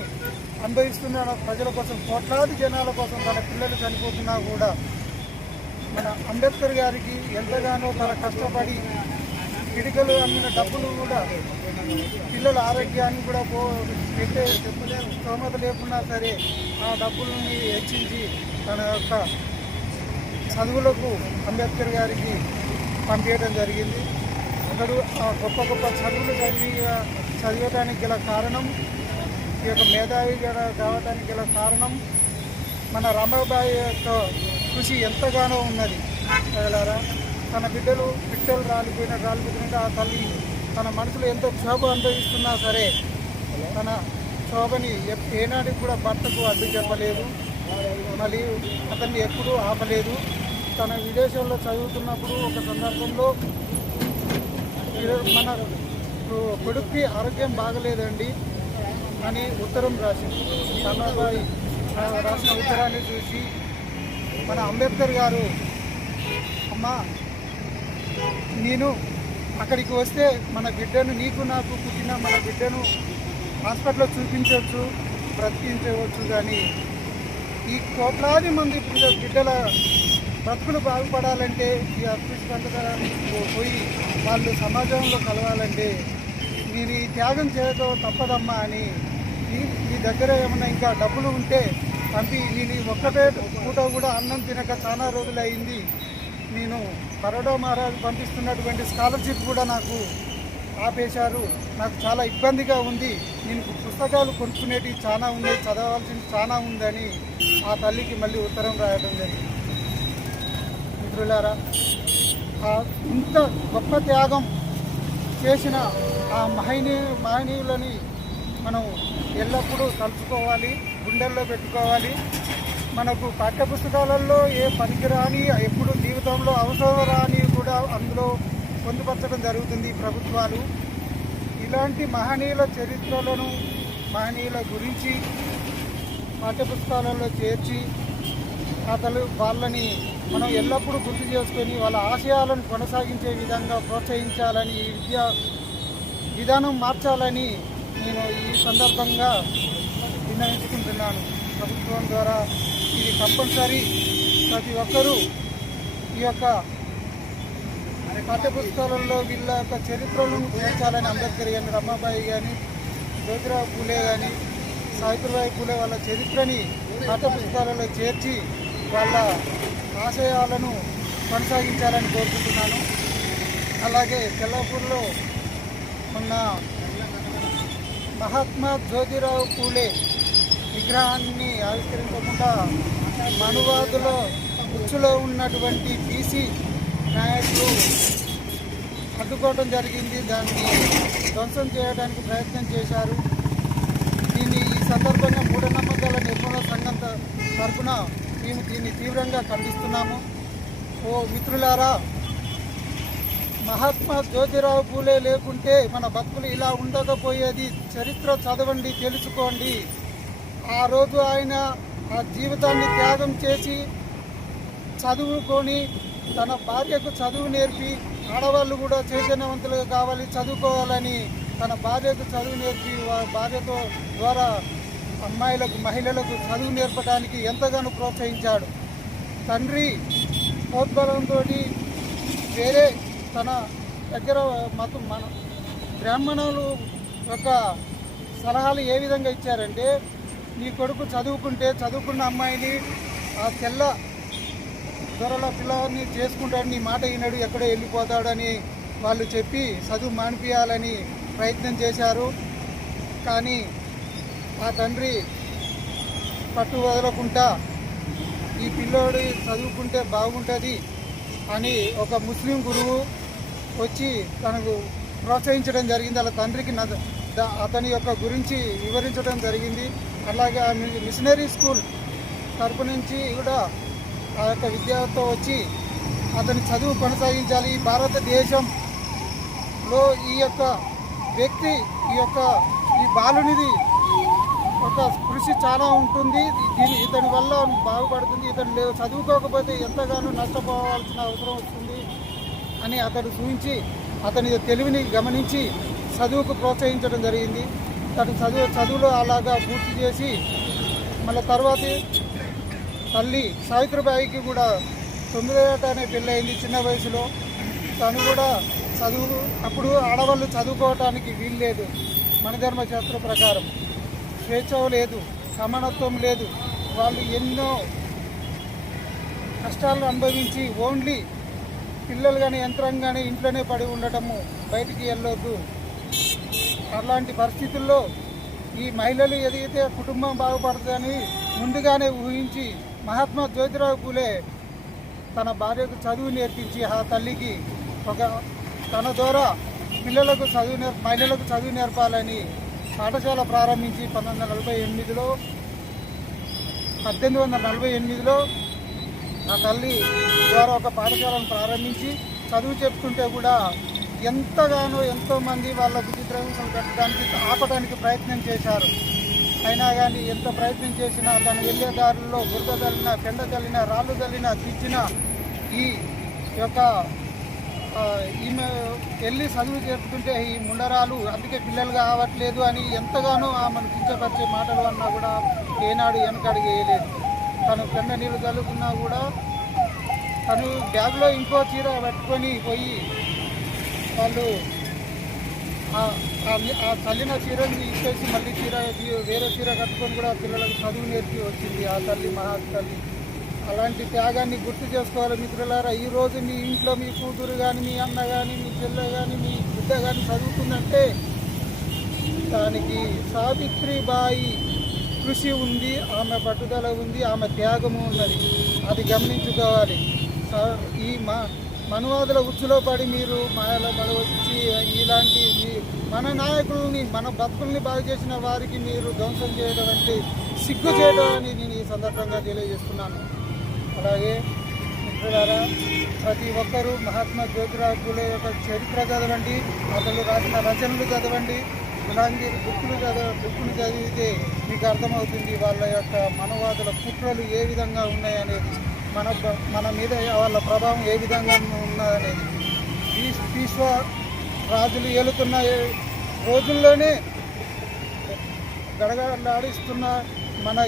అనుభవిస్తున్న ప్రజల కోసం, కోట్లాది జనాల కోసం తన పిల్లలు చనిపోతున్నా కూడా మన అంబేద్కర్ గారికి ఎంతగానో తన కష్టపడి పిడికలు అమ్మిన డబ్బులు కూడా పిల్లల ఆరోగ్యాన్ని కూడా పెట్టే స్తోమత లేకున్నా సరే ఆ డబ్బులని హెచ్చించి తన యొక్క చదువులకు అంబేద్కర్ గారికి పంపించడం జరిగింది. అతడు ఆ గొప్ప గొప్ప చదువులు చదివడానికి గల కారణం, ఈ యొక్క మేధావి కావడానికి గల కారణం మన రమాబాయి యొక్క కృషి ఎంతగానో ఉన్నది. ప్రజలారా, తన బిడ్డలు రాలిపోయినట్టు ఆ తల్లి తన మనసులో ఎంతో క్షోభ అనుభవిస్తున్నా సరే తన క్షోభని ఏనాటికి కూడా భర్తకు అడ్డు చెప్పలేదు, మరియు అతన్ని ఎప్పుడూ ఆపలేదు. తన విదేశాల్లో చదువుతున్నప్పుడు ఒక సందర్భంలో మన కొడుక్కి ఆరోగ్యం బాగలేదండి అని ఉత్తరం రాసింది. సన్నాబాయి రాసిన ఉత్తరాన్ని చూసి మన అంబేద్కర్ గారు, అమ్మా నేను అక్కడికి వస్తే మన బిడ్డను, నీకు నాకు పుట్టిన మన బిడ్డను హాస్పిటల్లో చూపించవచ్చు, బ్రతికించవచ్చు, కానీ ఈ కోట్లాది మంది బిడ్డల బ్రతుకులు బాగుపడాలంటే, ఈ అదృష్టవంతరానికి పోయి వాళ్ళు సమాజంలో కలవాలంటే మీరు ఈ త్యాగం చేయడం తప్పదమ్మా అని, ఈ దగ్గర ఏమన్నా ఇంకా డబ్బులు ఉంటే పంపి, నేను ఒక్కటే పూట కూడా అన్నం తినక చాలా రోజులు అయింది, నేను బరోడా మహారాజు పంపిస్తున్నటువంటి స్కాలర్షిప్ కూడా నాకు ఆపేశారు, నాకు చాలా ఇబ్బందిగా ఉంది, నేను పుస్తకాలు కొనుక్కునేటివి చాలా ఉన్నాయి, చదవాల్సింది చాలా ఉందని ఆ తల్లికి మళ్ళీ ఉత్తరం రాయడం జరిగింది. మిత్రులారా, ఇంత గొప్ప త్యాగం చేసిన ఆ మహనీయులని మనం ఎల్లప్పుడూ తలుచుకోవాలి, గుండెల్లో పెట్టుకోవాలి. మనకు పాఠ్యపుస్తకాలలో ఏ పనికిరాని, ఎప్పుడు జీవితంలో అవసరం రాని కూడా అందులో పొందుపరచడం జరుగుతుంది ప్రభుత్వాలు. ఇలాంటి మహనీయుల చరిత్రలను, మహనీయుల గురించి పాఠ్యపుస్తకాలలో చేర్చి అసలు వాళ్ళని మనం ఎల్లప్పుడూ గుర్తు చేసుకొని వాళ్ళ ఆశయాలను కొనసాగించే విధంగా ప్రోత్సహించాలని, ఈ విద్యా విధానం మార్చాలని నేను ఈ సందర్భంగా నిర్ణయించుకుంటున్నాను. ప్రభుత్వం ద్వారా ఇది కంపల్సరీ ప్రతి ఒక్కరూ ఈ యొక్క పాఠ్యపుస్తకాలలో వీళ్ళ యొక్క చరిత్రలను చేర్చాలని, అంబేద్కర్ కానీ, రమాబాయి కానీ, జ్యోతిరావు పూలే కానీ, సావిత్రిబాయి పూలే వాళ్ళ చరిత్రని పాఠ్యపుస్తకాలలో చేర్చి వాళ్ళ ఆశయాలను కొనసాగించాలని కోరుకుంటున్నాను. అలాగే తెల్లాపూర్లో ఉన్న మహాత్మా జ్యోతిరావు పూలే విగ్రహాన్ని ఆవిష్కరించకుండా మనువాదుల ఉచ్చులో ఉన్నటువంటి బీసీ నాయకులు అడ్డుకోవడం జరిగింది. దాన్ని ధ్వంసం చేయడానికి ప్రయత్నం చేశారు. దీన్ని ఈ సందర్భంగా మూఢనమ్మకాల నిర్మూలన సంఘం తరఫున మేము దీన్ని తీవ్రంగా ఖండిస్తున్నాము. ఓ మిత్రులారా, మహాత్మా జ్యోతిరావు పూలే లేకుంటే మన బతుకులు ఇలా ఉండకపోయేది. చరిత్ర చదవండి, తెలుసుకోండి. ఆ రోజు ఆయన ఆ జీవితాన్ని త్యాగం చేసి చదువుకొని తన భార్యకు చదువు నేర్పి, ఆడవాళ్ళు కూడా చైతన్యవంతులుగా కావాలి, చదువుకోవాలని తన భార్యకు చదువు నేర్పి, భార్యతో ద్వారా అమ్మాయిలకు, మహిళలకు చదువు నేర్పడానికి ఎంతగానో ప్రోత్సహించాడు. తండ్రి ప్రోద్బలంతో వేరే తన దగ్గర మన బ్రాహ్మణులు యొక్క సలహాలు ఏ విధంగా ఇచ్చారంటే, నీ కొడుకు చదువుకుంటే చదువుకున్న అమ్మాయిని ఆ తెల్ల దొరల పిల్లల్ని చేసుకుంటాడు, నీ మాట వినడు, ఎక్కడో వెళ్ళిపోతాడని వాళ్ళు చెప్పి చదువు మానిపించాలని ప్రయత్నం చేశారు. కానీ ఆ తండ్రి పట్టు వదలకుండా ఈ పిల్లోడు చదువుకుంటే బాగుంటుంది అని ఒక ముస్లిం గురువు వచ్చి తనకు ప్రోత్సహించడం జరిగింది. అలా తండ్రికి అతని యొక్క గురించి వివరించడం జరిగింది. అలాగే ఆ మిషనరీ స్కూల్ తరపు నుంచి కూడా ఆ యొక్క విద్యార్థితో వచ్చి అతని చదువు కొనసాగించాలి. ఈ భారతదేశంలో ఈ యొక్క వ్యక్తి, ఈ బాలునిది ఒక కృషి చాలా ఉంటుంది, ఇతని వల్ల బాగుపడుతుంది, ఇతను చదువుకోకపోతే ఎంతగానో నష్టపోవాల్సిన అవసరం వస్తుంది అని అతడు చూపించి అతని తెలివిని గమనించి చదువుకు ప్రోత్సహించడం జరిగింది. తను చదువులో అలాగా పూర్తి చేసి మళ్ళీ తర్వాత తల్లి సావిత్రిబాయికి కూడా 9వ ఏటనే పెళ్ళయింది చిన్న వయసులో. తను కూడా అప్పుడు ఆడవాళ్ళు చదువుకోవటానికి వీలు లేదు. మన ధర్మశాస్త్ర ప్రకారం స్వేచ్ఛ లేదు, సమానత్వం లేదు. వాళ్ళు ఎన్నో కష్టాలను అనుభవించి ఓన్లీ పిల్లలు కానీ యంత్రం కానీ ఇంట్లోనే పడి ఉండటము, బయటికి వెళ్ళొద్దు. అలాంటి పరిస్థితుల్లో ఈ మహిళలు ఎదిగితే కుటుంబం బాగుపడుతుందని ముందుగానే ఊహించి మహాత్మా జ్యోతిరావు పూలే తన భార్యకు చదువు నేర్పించి ఆ తల్లికి తన ద్వారా మహిళలకు చదువు నేర్పాలని పాఠశాల ప్రారంభించి 1848లో ఆ తల్లి ద్వారా ఒక పాఠశాలను ప్రారంభించి చదువు చెప్తుంటే కూడా ఎంతోమంది వాళ్ళ బుద్ధి ప్రవేశం పెట్టడానికి ఆపడానికి ప్రయత్నం చేశారు. అయినా కానీ ఎంత ప్రయత్నం చేసినా తను వెళ్ళే దారిలో బురద తల్లిన, పెండ తల్లిన, రాళ్ళు తల్లిన, తెచ్చిన ఈ యొక్క ఈమె వెళ్ళి చదువు చెప్తుంటే ఈ ముండరాలు అందుకే పిల్లలు కావట్లేదు అని ఎంతగానో ఆమెను కించపరిచే మాటలు అన్నా కూడా ఏనాడు వెనకడుగు వేయలేదు. తను పెండ నీళ్ళు చల్లుకున్నా కూడా తను బ్యాగ్లో ఇంకో చీర పెట్టుకొని పోయి వాళ్ళు ఆ తల్లిన చీరని ఇచ్చేసి మళ్ళీ వేరే చీర కట్టుకొని కూడా పిల్లలకు చదువు నేర్పి వచ్చింది ఆ తల్లి, మహాతల్లి. అలాంటి త్యాగాన్ని గుర్తు చేసుకోవాలి మిత్రులారా. ఈరోజు మీ ఇంట్లో మీ కూతురు కానీ, మీ అన్న కానీ, మీ చెల్లె కానీ, మీ బిడ్డ కానీ చదువుతుందంటే దానికి సావిత్రిబాయి కృషి ఉంది, ఆమె పట్టుదల ఉంది, ఆమె త్యాగము ఉన్నది. అది గమనించుకోవాలి. ఈ మనువాదుల ఉచ్చులో పడి మీరు మాయల పడవచ్చి ఇలాంటి మన నాయకుల్ని, మన బతుకుల్ని బాగు చేసిన వారికి మీరు ధ్వంసం చేయడం అంటే సిగ్గు చేయడం అని నేను ఈ సందర్భంగా తెలియజేస్తున్నాను. అలాగే మిత్రులారా, ప్రతి ఒక్కరూ మహాత్మా జ్యోతిరావు పూలే యొక్క చరిత్ర చదవండి, అతను రాసిన రచనలు చదవండి, గులాంగిరి బుక్కులు చదివితే మీకు అర్థమవుతుంది వాళ్ళ యొక్క మనవాదుల కుట్రలు ఏ విధంగా ఉన్నాయనేది, మన మీద వాళ్ళ ప్రభావం ఏ విధంగా ఉన్నదనేది. పీష్వా రాజులు ఏలుతున్న రోజుల్లోనే గడగడలాడిస్తున్న మన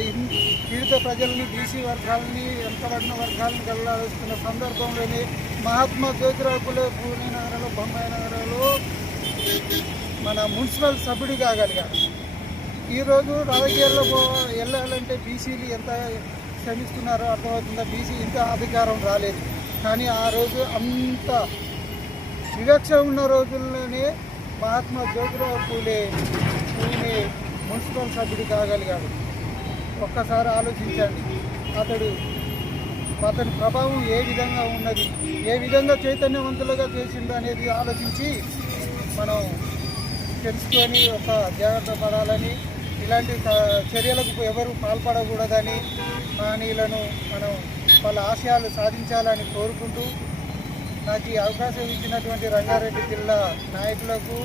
పీడిత ప్రజల్ని, బీసీ వర్గాలని, వెనుకబడిన వర్గాలను గడలాడిస్తున్న సందర్భంలోనే మహాత్మా జ్యోతిరావు పూలే పూణే నగరంలో, బొంబాయి నగరంలో మన మున్సిపల్ సభ్యుడు కాగలిగారు. ఈరోజు రాజకీయాల్లో వెళ్ళాలంటే బీసీలు ఎంత శ్రమిస్తున్నారో అర్థమవుతుందా. బీసీ ఇంత అధికారం రాలేదు, కానీ ఆ రోజు అంత వివక్ష ఉన్న రోజుల్లోనే మహాత్మా జ్యోతిరావు పూలే పూణే మున్సిపల్ సభ్యుడు కాగలిగాడు. ఒక్కసారి ఆలోచించండి, అతని ప్రభావం ఏ విధంగా ఉన్నది, ఏ విధంగా చైతన్యవంతులుగా చేసింది అనేది ఆలోచించి మనం తెలుసుకొని ఒక జాగ్రత్త పడాలని, ఇలాంటి చర్యలకు ఎవరు పాల్పడకూడదని, మహనీయులను మనం వాళ్ళ ఆశయాలు సాధించాలని కోరుకుంటూ నాకు ఈ అవకాశం ఇచ్చినటువంటి రంగారెడ్డి జిల్లా నాయకులకు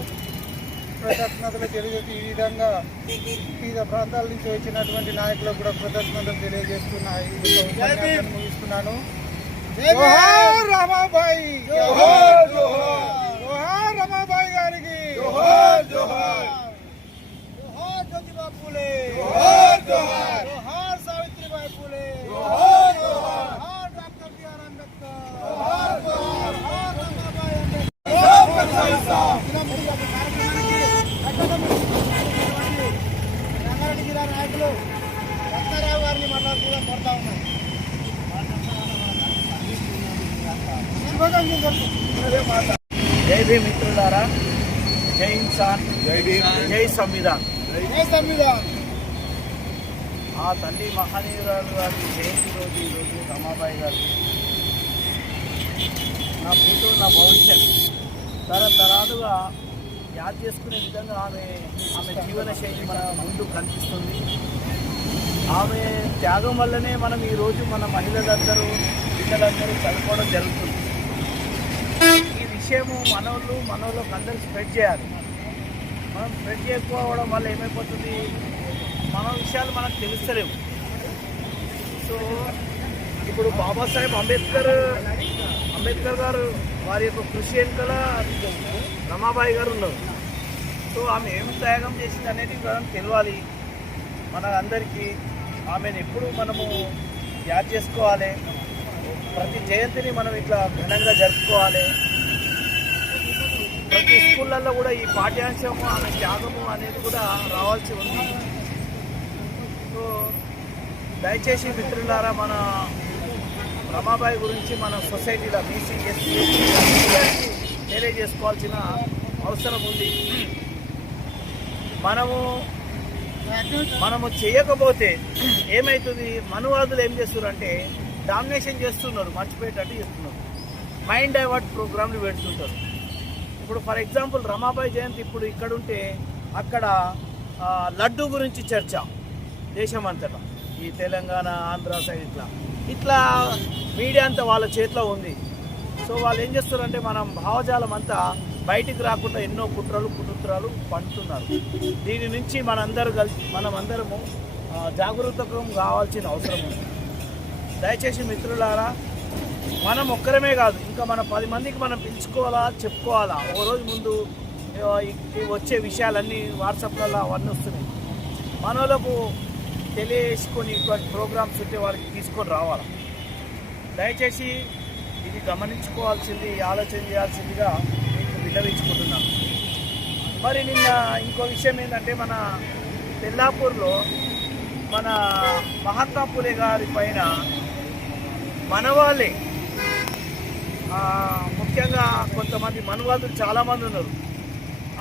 కృతజ్ఞతలు తెలియజేస్తూ, ఈ విధంగా వివిధ ప్రాంతాల నుంచి వచ్చినటువంటి నాయకులకు కూడా కృతజ్ఞతలు తెలియజేస్తున్నాయి. ముగిస్తున్నాను. జోహార్ రమాబాయి, జోహార్ రమాబాయి గారికి, జోహార్ జ్యోతిబా పూలే, జోహార్ సావిత్రిబాయి పూలే, జోహార్ డాక్టర్ బిఆర్ అంబేద్కర్, రమాబాయి రంగారెడ్డి జిల్లా నాయకులు రత్నారావు గారిని మాట్లాడుతూ కోరుతా ఉన్నాం. జై భీమ్ మిత్రులారా, జై ఇన్సాన్, జై భీమ్, జై సంవిధాన్, జై సంవిధాన్. ఆ తల్లి మహనీయురాలు గారి జయంతి రోజు ఈరోజు రమాబాయి గారు నా ఫోటో, నా భవిష్యత్ తరతరాలుగా యాద్ చేసుకునే విధంగా ఆమె జీవన శైలి మన ముందు కనిపిస్తుంది. ఆమె త్యాగం వల్లనే మనం ఈరోజు మన మహిళలందరూ, పిల్లలందరూ చదువుకోవడం జరుగుతుంది. ఈ విషయము మనోళ్ళకి అందరూ స్ప్రెడ్ చేయాలి. మనం స్ప్రెడ్ చేయకపోవడం వల్ల ఏమైపోతుంది, మన విషయాలు మనకు తెలుస్తలేవు. సో ఇప్పుడు బాబాసాహెబ్ అంబేద్కర్ గారు వారి యొక్క కృషి వెనుకల రమాబాయి గారు ఉన్నారు. సో ఆమె ఏం త్యాగం చేసింది అనేది మనం తెలియాలి మన అందరికీ. ఆమెను ఎప్పుడు మనము యాద్ చేసుకోవాలి, ప్రతి జయంతిని మనం ఇట్లా ఘనంగా జరుపుకోవాలి. ప్రతి స్కూళ్ళల్లో కూడా ఈ పాఠ్యాంశము, ఆమె త్యాగము అనేది కూడా రావాల్సి ఉంది. సో దయచేసి మిత్రులారా, మన రమాబాయి గురించి మన సొసైటీలో బీసీ, ఎస్సీ, తెలియజేసుకోవాల్సిన అవసరం ఉంది. మనము చేయకపోతే ఏమవుతుంది, మనువాదులు ఏం చేస్తున్నారు డామినేషన్ చేస్తున్నారు, మర్చిపోయేటట్టు చేస్తున్నారు, మైండ్ డైవర్ట్ ప్రోగ్రాంలు పెడుతుంటారు. ఇప్పుడు ఫర్ ఎగ్జాంపుల్ రమాబాయి జయంతి ఇప్పుడు ఇక్కడ ఉంటే అక్కడ లడ్డు గురించి చర్చ దేశమంతటా, ఈ తెలంగాణ, ఆంధ్ర సైడ్ ఇట్లా మీడియా అంతా వాళ్ళ చేతిలో ఉంది. సో వాళ్ళు ఏం చేస్తారంటే మనం భావజాలం అంతా బయటికి రాకుండా ఎన్నో కుట్రలు పంటున్నారు. దీని నుంచి మనమందరము జాగరూకం కావాల్సిన అవసరం ఉంది. దయచేసి మిత్రులారా, మనం ఒక్కరమే కాదు, ఇంకా మన 10 మందికి మనం పిలుచుకోవాలా, చెప్పుకోవాలా. ఓ రోజు ముందు వచ్చే విషయాలన్నీ వాట్సాప్లలో అవన్నీ వస్తున్నాయి. మనోళ్ళకు తెలియజేసుకొని ఇటువంటి ప్రోగ్రామ్స్ ఉంటే వారికి తీసుకొని రావాలి. దయచేసి ఇది గమనించుకోవాల్సింది, ఆలోచన చేయాల్సిందిగా మీకు విన్నవించుకుంటున్నాను. మరి నిన్న ఇంకో విషయం ఏంటంటే, మన తెల్లాపూర్లో మన మహాత్మా పూలే గారి పైన మనవాళ్ళే, ముఖ్యంగా కొంతమంది మనవాదులు చాలామంది ఉన్నారు.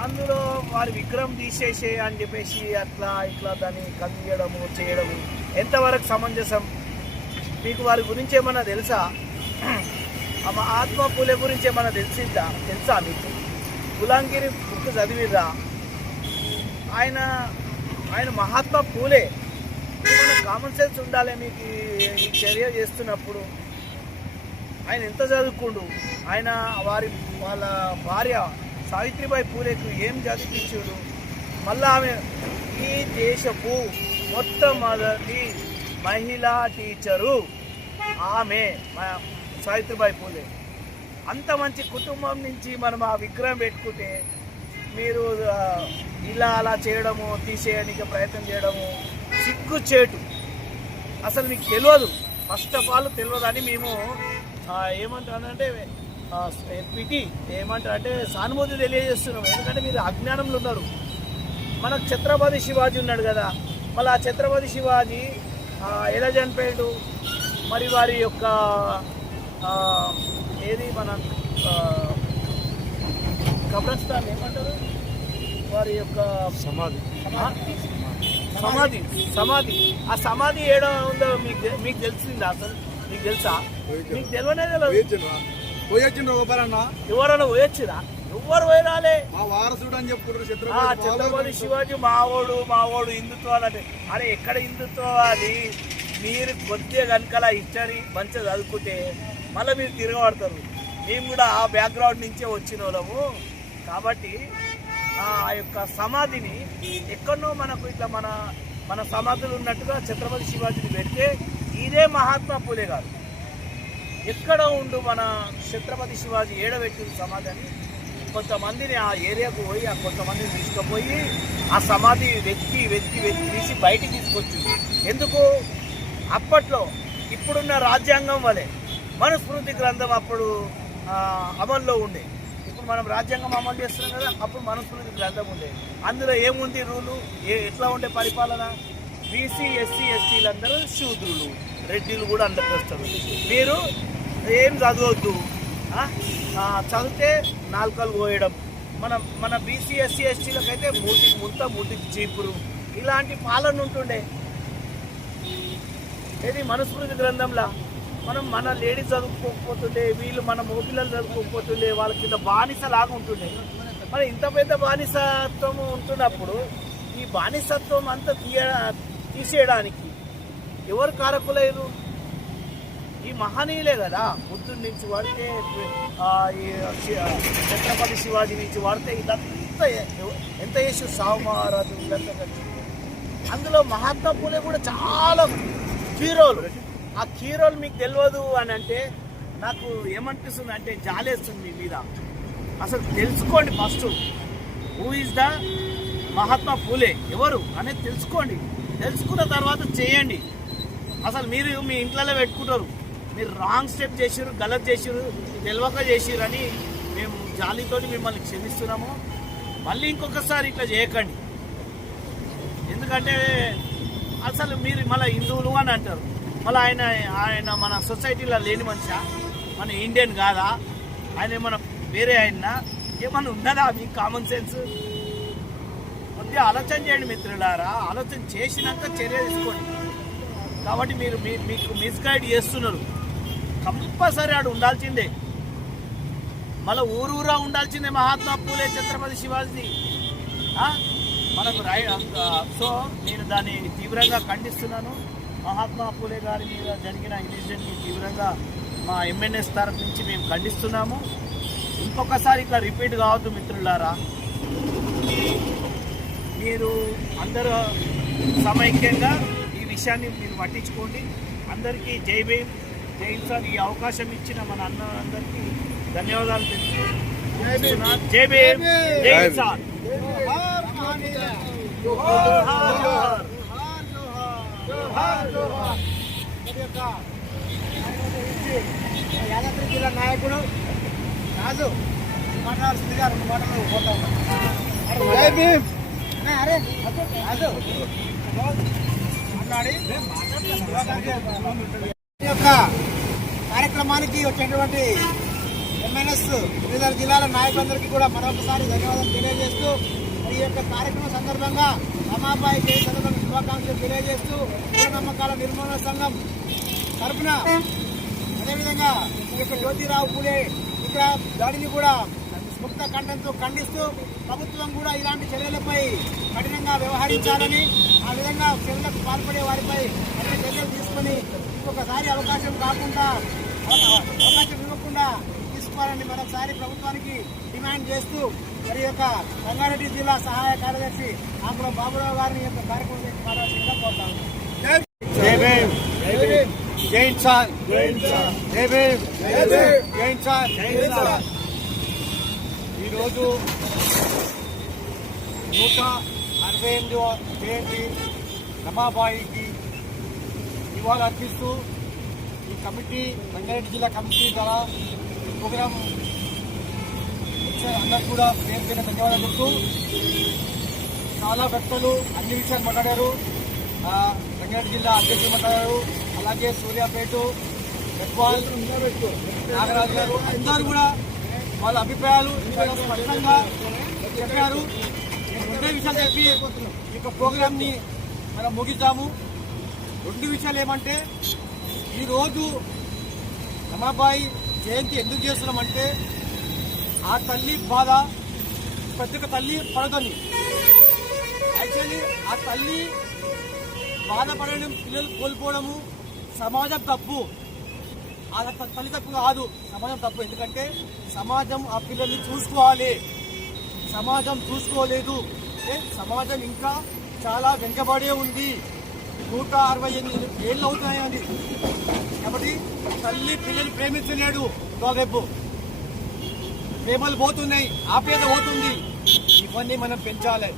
అందులో వారి విగ్రహం తీసేసే అని చెప్పేసి అట్లా ఇట్లా దాన్ని కందియడము చేయడము ఎంతవరకు సమంజసం? మీకు వారి గురించి ఏమన్నా తెలుసా? మహాత్మా పూలే గురించి ఏమన్నా తెలుసా మీకు? గులాంగిరి బుక్ చదివిరా? ఆయన మహాత్మా పూలే. ఏమైనా కామన్ సెన్స్ ఉండాలి మీకు ఈ చర్య చేస్తున్నప్పుడు. ఆయన ఎంత చదువుకుండు, ఆయన వాళ్ళ భార్య సావిత్రిబాయి పూలేకు ఏం చదివించాడు. మళ్ళీ ఆమె ఈ దేశపు మొట్టమొదటి మహిళా టీచరు ఆమె సావిత్రిబాయి పూలే. అంత మంచి కుటుంబం నుంచి మనం ఆ విగ్రహం పెట్టుకుంటే మీరు ఇలా అలా చేయడము, తీసేయడానికి ప్రయత్నం చేయడము సిగ్గుచేటు. అసలు మీకు తెలియదు, ఫస్ట్ ఆఫ్ ఆల్ తెలియదని మేము ఏమంటానంటే ఏమంటారంటే సానుభూతి తెలియజేస్తున్నాం. ఎందుకంటే మీరు అజ్ఞానంలో ఉన్నారు. మనకు ఛత్రపతి శివాజీ ఉన్నాడు కదా, మళ్ళీ ఆ ఛత్రపతి శివాజీ ఎలా చనిపోయాడు? మరి వారి యొక్క ఏది మన కబ్రస్థాన్ ఏమంటారు, వారి యొక్క సమాధి. ఆ సమాధి ఏడో ఉందో మీకు తెలిసిందా? అసలు మీకు తెలుసా? మీకు తెలియనే తెలియదు. ఎవరన్నా పోయొచ్చురా? ఎవ్వరు పోయిరాలే. ఛత్రపతి శివాజీ మావోడు హిందుత్వం అంటే. అరే ఎక్కడ హిందుత్వం అది? మీరు కొద్దిగా కనుక హిస్టరీ మంచిగా చదువుకుంటే మళ్ళీ మీరు తిరగబడతారు. మేము కూడా ఆ బ్యాక్గ్రౌండ్ నుంచే వచ్చిన వాళ్ళము. కాబట్టి ఆ యొక్క సమాధిని ఎక్కడో మనకు ఇట్లా మన సమాధులు ఉన్నట్టుగా ఛత్రపతి శివాజీని పెడితే ఇదే మహాత్మా పూలే గారు ఎక్కడ ఉండు మన ఛత్రపతి శివాజీ ఏడబెట్టిన సమాధి అని కొంతమందిని ఆ ఏరియాకు పోయి ఆ కొంతమందిని తీసుకుపోయి ఆ సమాధి వెతికి తీసి బయటికి తీసుకొచ్చింది. ఎందుకు? అప్పట్లో ఇప్పుడున్న రాజ్యాంగం వలె మనుస్మృతి గ్రంథం అప్పుడు అమల్లో ఉండే. ఇప్పుడు మనం రాజ్యాంగం అమలు చేస్తున్నాం కదా, అప్పుడు మనుస్మృతి గ్రంథం ఉండే. అందులో ఏముంది రూలు? ఎట్లా ఉండే పరిపాలన? బీసీ ఎస్సీ ఎస్టీలందరూ శూద్రులు, రెడ్డిలు కూడా అందరికి వస్తారు. మీరు ఏం చదవద్దు, చదివితే నాలుకలు పోయడం. మన బీసీ ఎస్సీ ఎస్టీలకైతే మూటికి ముంత మూటికి చీపురు ఇలాంటి పాలన ఉంటుండే. ఇది మనుస్మృతి గ్రంథంలా. మన లేడీస్ చదువుకోకపోతుండే, వీళ్ళు మన మోపిల్లలు చదువుకోకపోతుండే, వాళ్ళ కింద బానిసలాగా ఉంటుండే. మరి ఇంత పెద్ద బానిసత్వం ఉంటున్నప్పుడు ఈ బానిసత్వం అంతా తీసేయడానికి ఎవరు కారకులేరు? ఈ మహనీయులే కదా. బుద్ధుడి నుంచి వాడితే, ఈ ఛత్రపతి శివాజీ నుంచి వాడితే ఇదంతా ఎంత చేసి సావు మహారాజు ఇదంతా కలిసి. అందులో మహాత్మా పూలే కూడా చాలా హీరోలు. ఆ హీరోలు మీకు తెలియదు అని అంటే నాకు ఏమనిపిస్తుంది అంటే జాలేస్తుంది మీ మీద. అసలు తెలుసుకోండి first, who is the Mahatma Phule ఎవరు అనేది తెలుసుకోండి. తెలుసుకున్న తర్వాత చేయండి. అసలు మీరు మీ ఇంట్లోనే పెట్టుకుంటారు, మీరు రాంగ్ స్టెప్ చేసిరు, గలత్ చేసిరు, తెలియక చేసిరు అని మేము జాలితో మిమ్మల్ని క్షమిస్తున్నాము. మళ్ళీ ఇంకొకసారి ఇట్లా చేయకండి. ఎందుకంటే అసలు మీరు మళ్ళీ హిందువులు అని అంటారు. మళ్ళీ ఆయన మన సొసైటీలో లేని మనిషా? మన ఇండియన్ కాదా? ఆయన ఏమన్నా వేరే ఆయన ఏమన్నా ఉన్నదా మీకు కామన్ సెన్స్? కొద్దిగా ఆలోచన చేయండి మిత్రులారా. ఆలోచన చేసినాక చర్య తీసుకోండి. కాబట్టి మీకు మిస్గైడ్ చేస్తున్నారు. కంపల్సరీ ఆడు ఉండాల్సిందే, మళ్ళీ ఊరూరా ఉండాల్సిందే మహాత్మా పూలే ఛత్రపతి శివాజీ మనకు సో నేను దాన్ని తీవ్రంగా ఖండిస్తున్నాను. మహాత్మా పూలే గారి మీద జరిగిన ఇన్సిడెంట్ని తీవ్రంగా మా ఎంఎన్ఎస్ తరఫు నుంచి మేము ఖండిస్తున్నాము. ఇంకొకసారి ఇట్లా రిపీట్ కావద్దు మిత్రులారా. మీరు అందరూ సమైక్యంగా ఈ విషయాన్ని మీరు పట్టించుకోండి. అందరికీ జై భీమ్, జై ఇన్సాన్. ఈ అవకాశం ఇచ్చిన మన అందరికీ ధన్యవాదాలు తెలుపుతున్నాను. జై భీమ్, జై ఇన్సాన్. యాదాద్రి జిల్లా నాయకుడు రాజు మాట్లాడాల్సిందిగా 2 మాటలు పోతా ఉన్నాం. అరే రాజు మాట్లాడి ఈ యొక్క కార్యక్రమానికి వచ్చినటువంటి ఎంఎన్ఎస్ వివిధ జిల్లాల నాయకులందరికీ కూడా మరొకసారి ధన్యవాదాలు తెలియజేస్తూ, ఈ యొక్క కార్యక్రమం సందర్భంగా రమాబాయి జయంతి సందర్భంగా శుభాకాంక్షలు తెలియజేస్తూ మూఢనమ్మకాల నిర్మూలన సంఘం తరఫున అదేవిధంగా ఈ యొక్క జ్యోతిరావు పూలే ఇక్కడ దాడిని కూడా ముక్త కంఠంతో ఖండిస్తూ ప్రభుత్వం కూడా ఇలాంటి చర్యలపై కఠినంగా వ్యవహరించాలని, ఆ విధంగా చర్యలకు పాల్పడే వారిపై అన్ని చర్యలు తీసుకొని ఇంకొకసారి అవకాశం ఇవ్వకుండా తీసుకోవాలని మరొకసారి ప్రభుత్వానికి డిమాండ్ చేస్తూ మరి యొక్క రంగారెడ్డి జిల్లా సహాయ కార్యదర్శి ఆకుల బాబురావు గారిని యొక్క కార్యక్రమం పాల్గొనగా కోరుతా ఉన్నాం. జై భీమ్, జై ఇన్సాన్, జై భీమ్, జై ఇన్సాన్. ఈరోజు 168వ జయంతి రమాబాయికి నివాళులు అర్పిస్తూ ఈ కమిటీ రంగారెడ్డి జిల్లా కమిటీ ద్వారా ప్రోగ్రాం అందరూ కూడా పేరు ధన్యవాదాలు చెప్తూ చాలా వ్యక్తులు అన్ని విషయాలు మాట్లాడారు. రంగారెడ్డి జిల్లా అధ్యక్షులు మాట్లాడారు, అలాగే సూర్యాపేట, గద్వాల్, నాగరాజు గారు అందరూ కూడా వాళ్ళ అభిప్రాయాలు స్పష్టంగా చెప్పారు. రెండే విషయాలు చెప్పి ఈ యొక్క ప్రోగ్రాంని మనం ముగిద్దాము. 2 విషయాలు ఏమంటే, ఈరోజు రమాబాయి జయంతి ఎందుకు చేస్తున్నామంటే ఆ తల్లి బాధ ప్రతి ఒక్క తల్లి పడదని. యాక్చువల్లీ ఆ తల్లి బాధపడడం, పిల్లలు కోల్పోవడము సమాజం తప్పు. ఆ తల్లి తప్పు కాదు, సమాజం తప్పు. ఎందుకంటే సమాజం ఆ పిల్లల్ని చూసుకోవాలి, సమాజం చూసుకోలేదు. సమాజం ఇంకా చాలా వెనుకబడే ఉంది. 168 ఏళ్ళు అవుతున్నాయి అది. కాబట్టి తల్లి పిల్లలు ప్రేమించలేడు. రేపు ప్రేమలు పోతున్నాయి, ఆప్యాయత పోతుంది. ఇవన్నీ మనం పెంచాలి.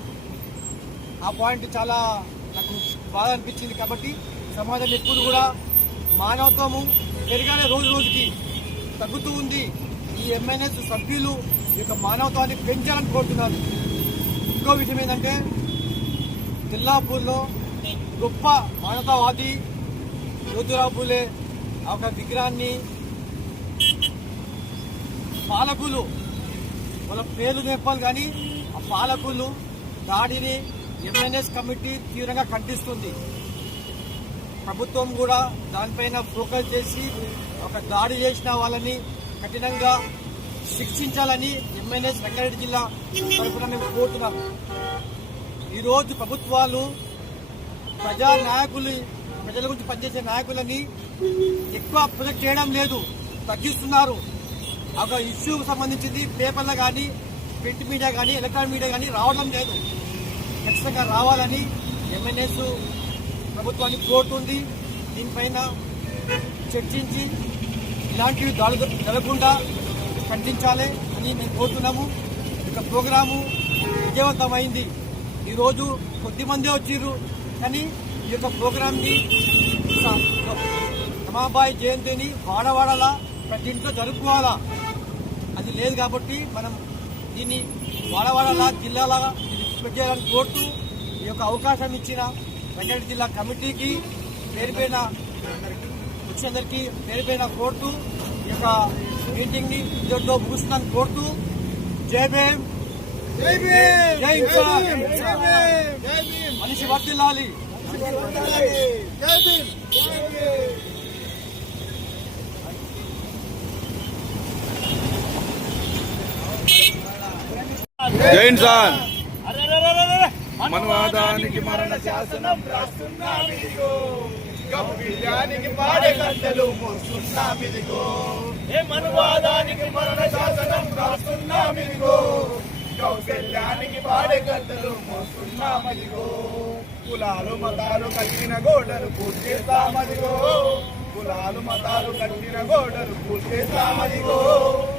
ఆ పాయింట్ చాలా నాకు బాధ అనిపించింది. కాబట్టి సమాజం ఎప్పుడు కూడా మానవత్వము పెరగానే రోజు రోజుకి తగ్గుతూ ఉంది. ఈ ఎంఎన్ఎస్ సభ్యులు ఈ యొక్క మానవత్వాన్ని పెంచాలని కోరుతున్నారు. ఇంకో విషయం ఏంటంటే, తిల్లాపూర్లో గొప్ప మానవతావాది జ్యోతిరావు పూలే ఒక విగ్రహాన్ని పాలకులు వాళ్ళ పేర్లు చెప్పాలి కానీ ఆ పాలకులు దాడిని ఎంఎన్ఎస్ కమిటీ తీవ్రంగా ఖండిస్తుంది. ప్రభుత్వం కూడా దానిపైన ఫోకస్ చేసి ఒక దాడి చేసిన వాళ్ళని కఠినంగా శిక్షించాలని ఎంఎన్ఎస్ రంగారెడ్డి జిల్లా తరఫున మేము కోరుతున్నాం. ఈరోజు ప్రభుత్వాలు ప్రజా నాయకులు, ప్రజల గురించి పనిచేసే నాయకులని ఎక్కువ ప్రొజెక్ట్ చేయడం లేదు, తగ్గిస్తున్నారు. ఒక ఇష్యూకి సంబంధించింది పేపర్లో కానీ, ప్రింట్ మీడియా కానీ, ఎలక్ట్రానిక్ మీడియా కానీ రావడం లేదు. ఖచ్చితంగా రావాలని ఎంఎన్ఎస్ ప్రభుత్వాన్ని కోరుతుంది. దీనిపైన చర్చించి ఇలాంటివి జరగకుండా ఖండించాలి అని మేము కోరుతున్నాము. ఇక ప్రోగ్రాము విజయవంతమైంది. ఈరోజు కొద్దిమందే వచ్చిర్రు, కానీ ఈ యొక్క ప్రోగ్రాంని రమాబాయి జయంతిని వాడవాడలా ప్రతి ఇంట్లో జరుపుకోవాలా. అది లేదు కాబట్టి మనం దీన్ని వాడవాడలా జిల్లాలాగా చేయాలని కోరుతూ ఈ యొక్క అవకాశం ఇచ్చిన రంగారెడ్డి జిల్లా కమిటీకి పేరుపైన వచ్చినందరికీ పేరుపైన కోరుతూ ఈ యొక్క మీటింగ్ని ఇద్దరితో ముగుస్తుందని కోరుతూ జై భీమ్, జై ఇన్సాన్, మనిషి వర్ధిల్లాలి. జై ఇన్సాన్. మన్వాదానికి మరణ శాసనం రాస్తున్నామిదిగో, గౌరవానికి పాడే గంటలు మోస్తున్నామిదిగో. మన్వాదానికి మరణ శాసనం వస్తున్నామిదిగో కౌశల్యానికి పాడే గద్దలు మోస్తున్నామదిగో కులాలు మతాలు కట్టిన గోడలు పూర్తిస్తామదిగో కులాలు మతాలు కట్టిన గోడలు పూర్తిస్తామదిగో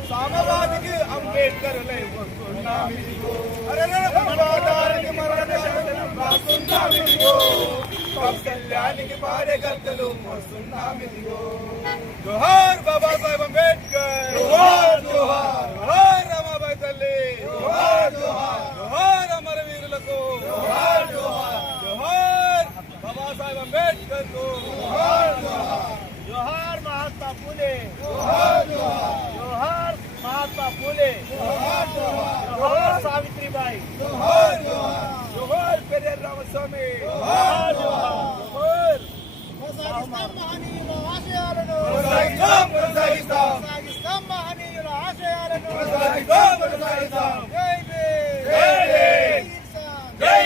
సామవాదికి అంబేద్కరులై వస్తున్నామిదిగో మరణానికి రాస్తున్నామిదిగో కౌశల్యానికి పాడే గద్దలు మోస్తున్నామిదిగో జోహార్ బాబాసాహెబ్ అంబేద్కర్ జోహార్ జోహార్ జోహార్ రమాబాయి తల్లి జోహార్ జోహార్ జోహార్ అమరవీరులకు జోహార్ జోహార్ జోహార్ బాబాసాహెబ్ అంబేద్కర్ కు జోహార్ జోహార్ జోహార్ మహాత్మా ఫూలే జోహార్ జోహార్ జోహార్ మహాత్మా ఫూలే జోహార్ జోహార్ జోహార్ సావిత్రిబాయి జోహార్ జోహార్ జోహార్ పెరియర్ రామస్వామి జోహార్ జోహార్ జోహార్ కొనసాగిస్తాం మహనీయుల ఆశయాలను కొనసాగిస్తాం కొనసాగిస్తాం కొనసాగిస్తాం మహనీయుల ఆశయాలను కొనసాగిస్తాం కొనసాగిస్తాం జై భీమ్. జై భీమ్. జై కిసాన్. జై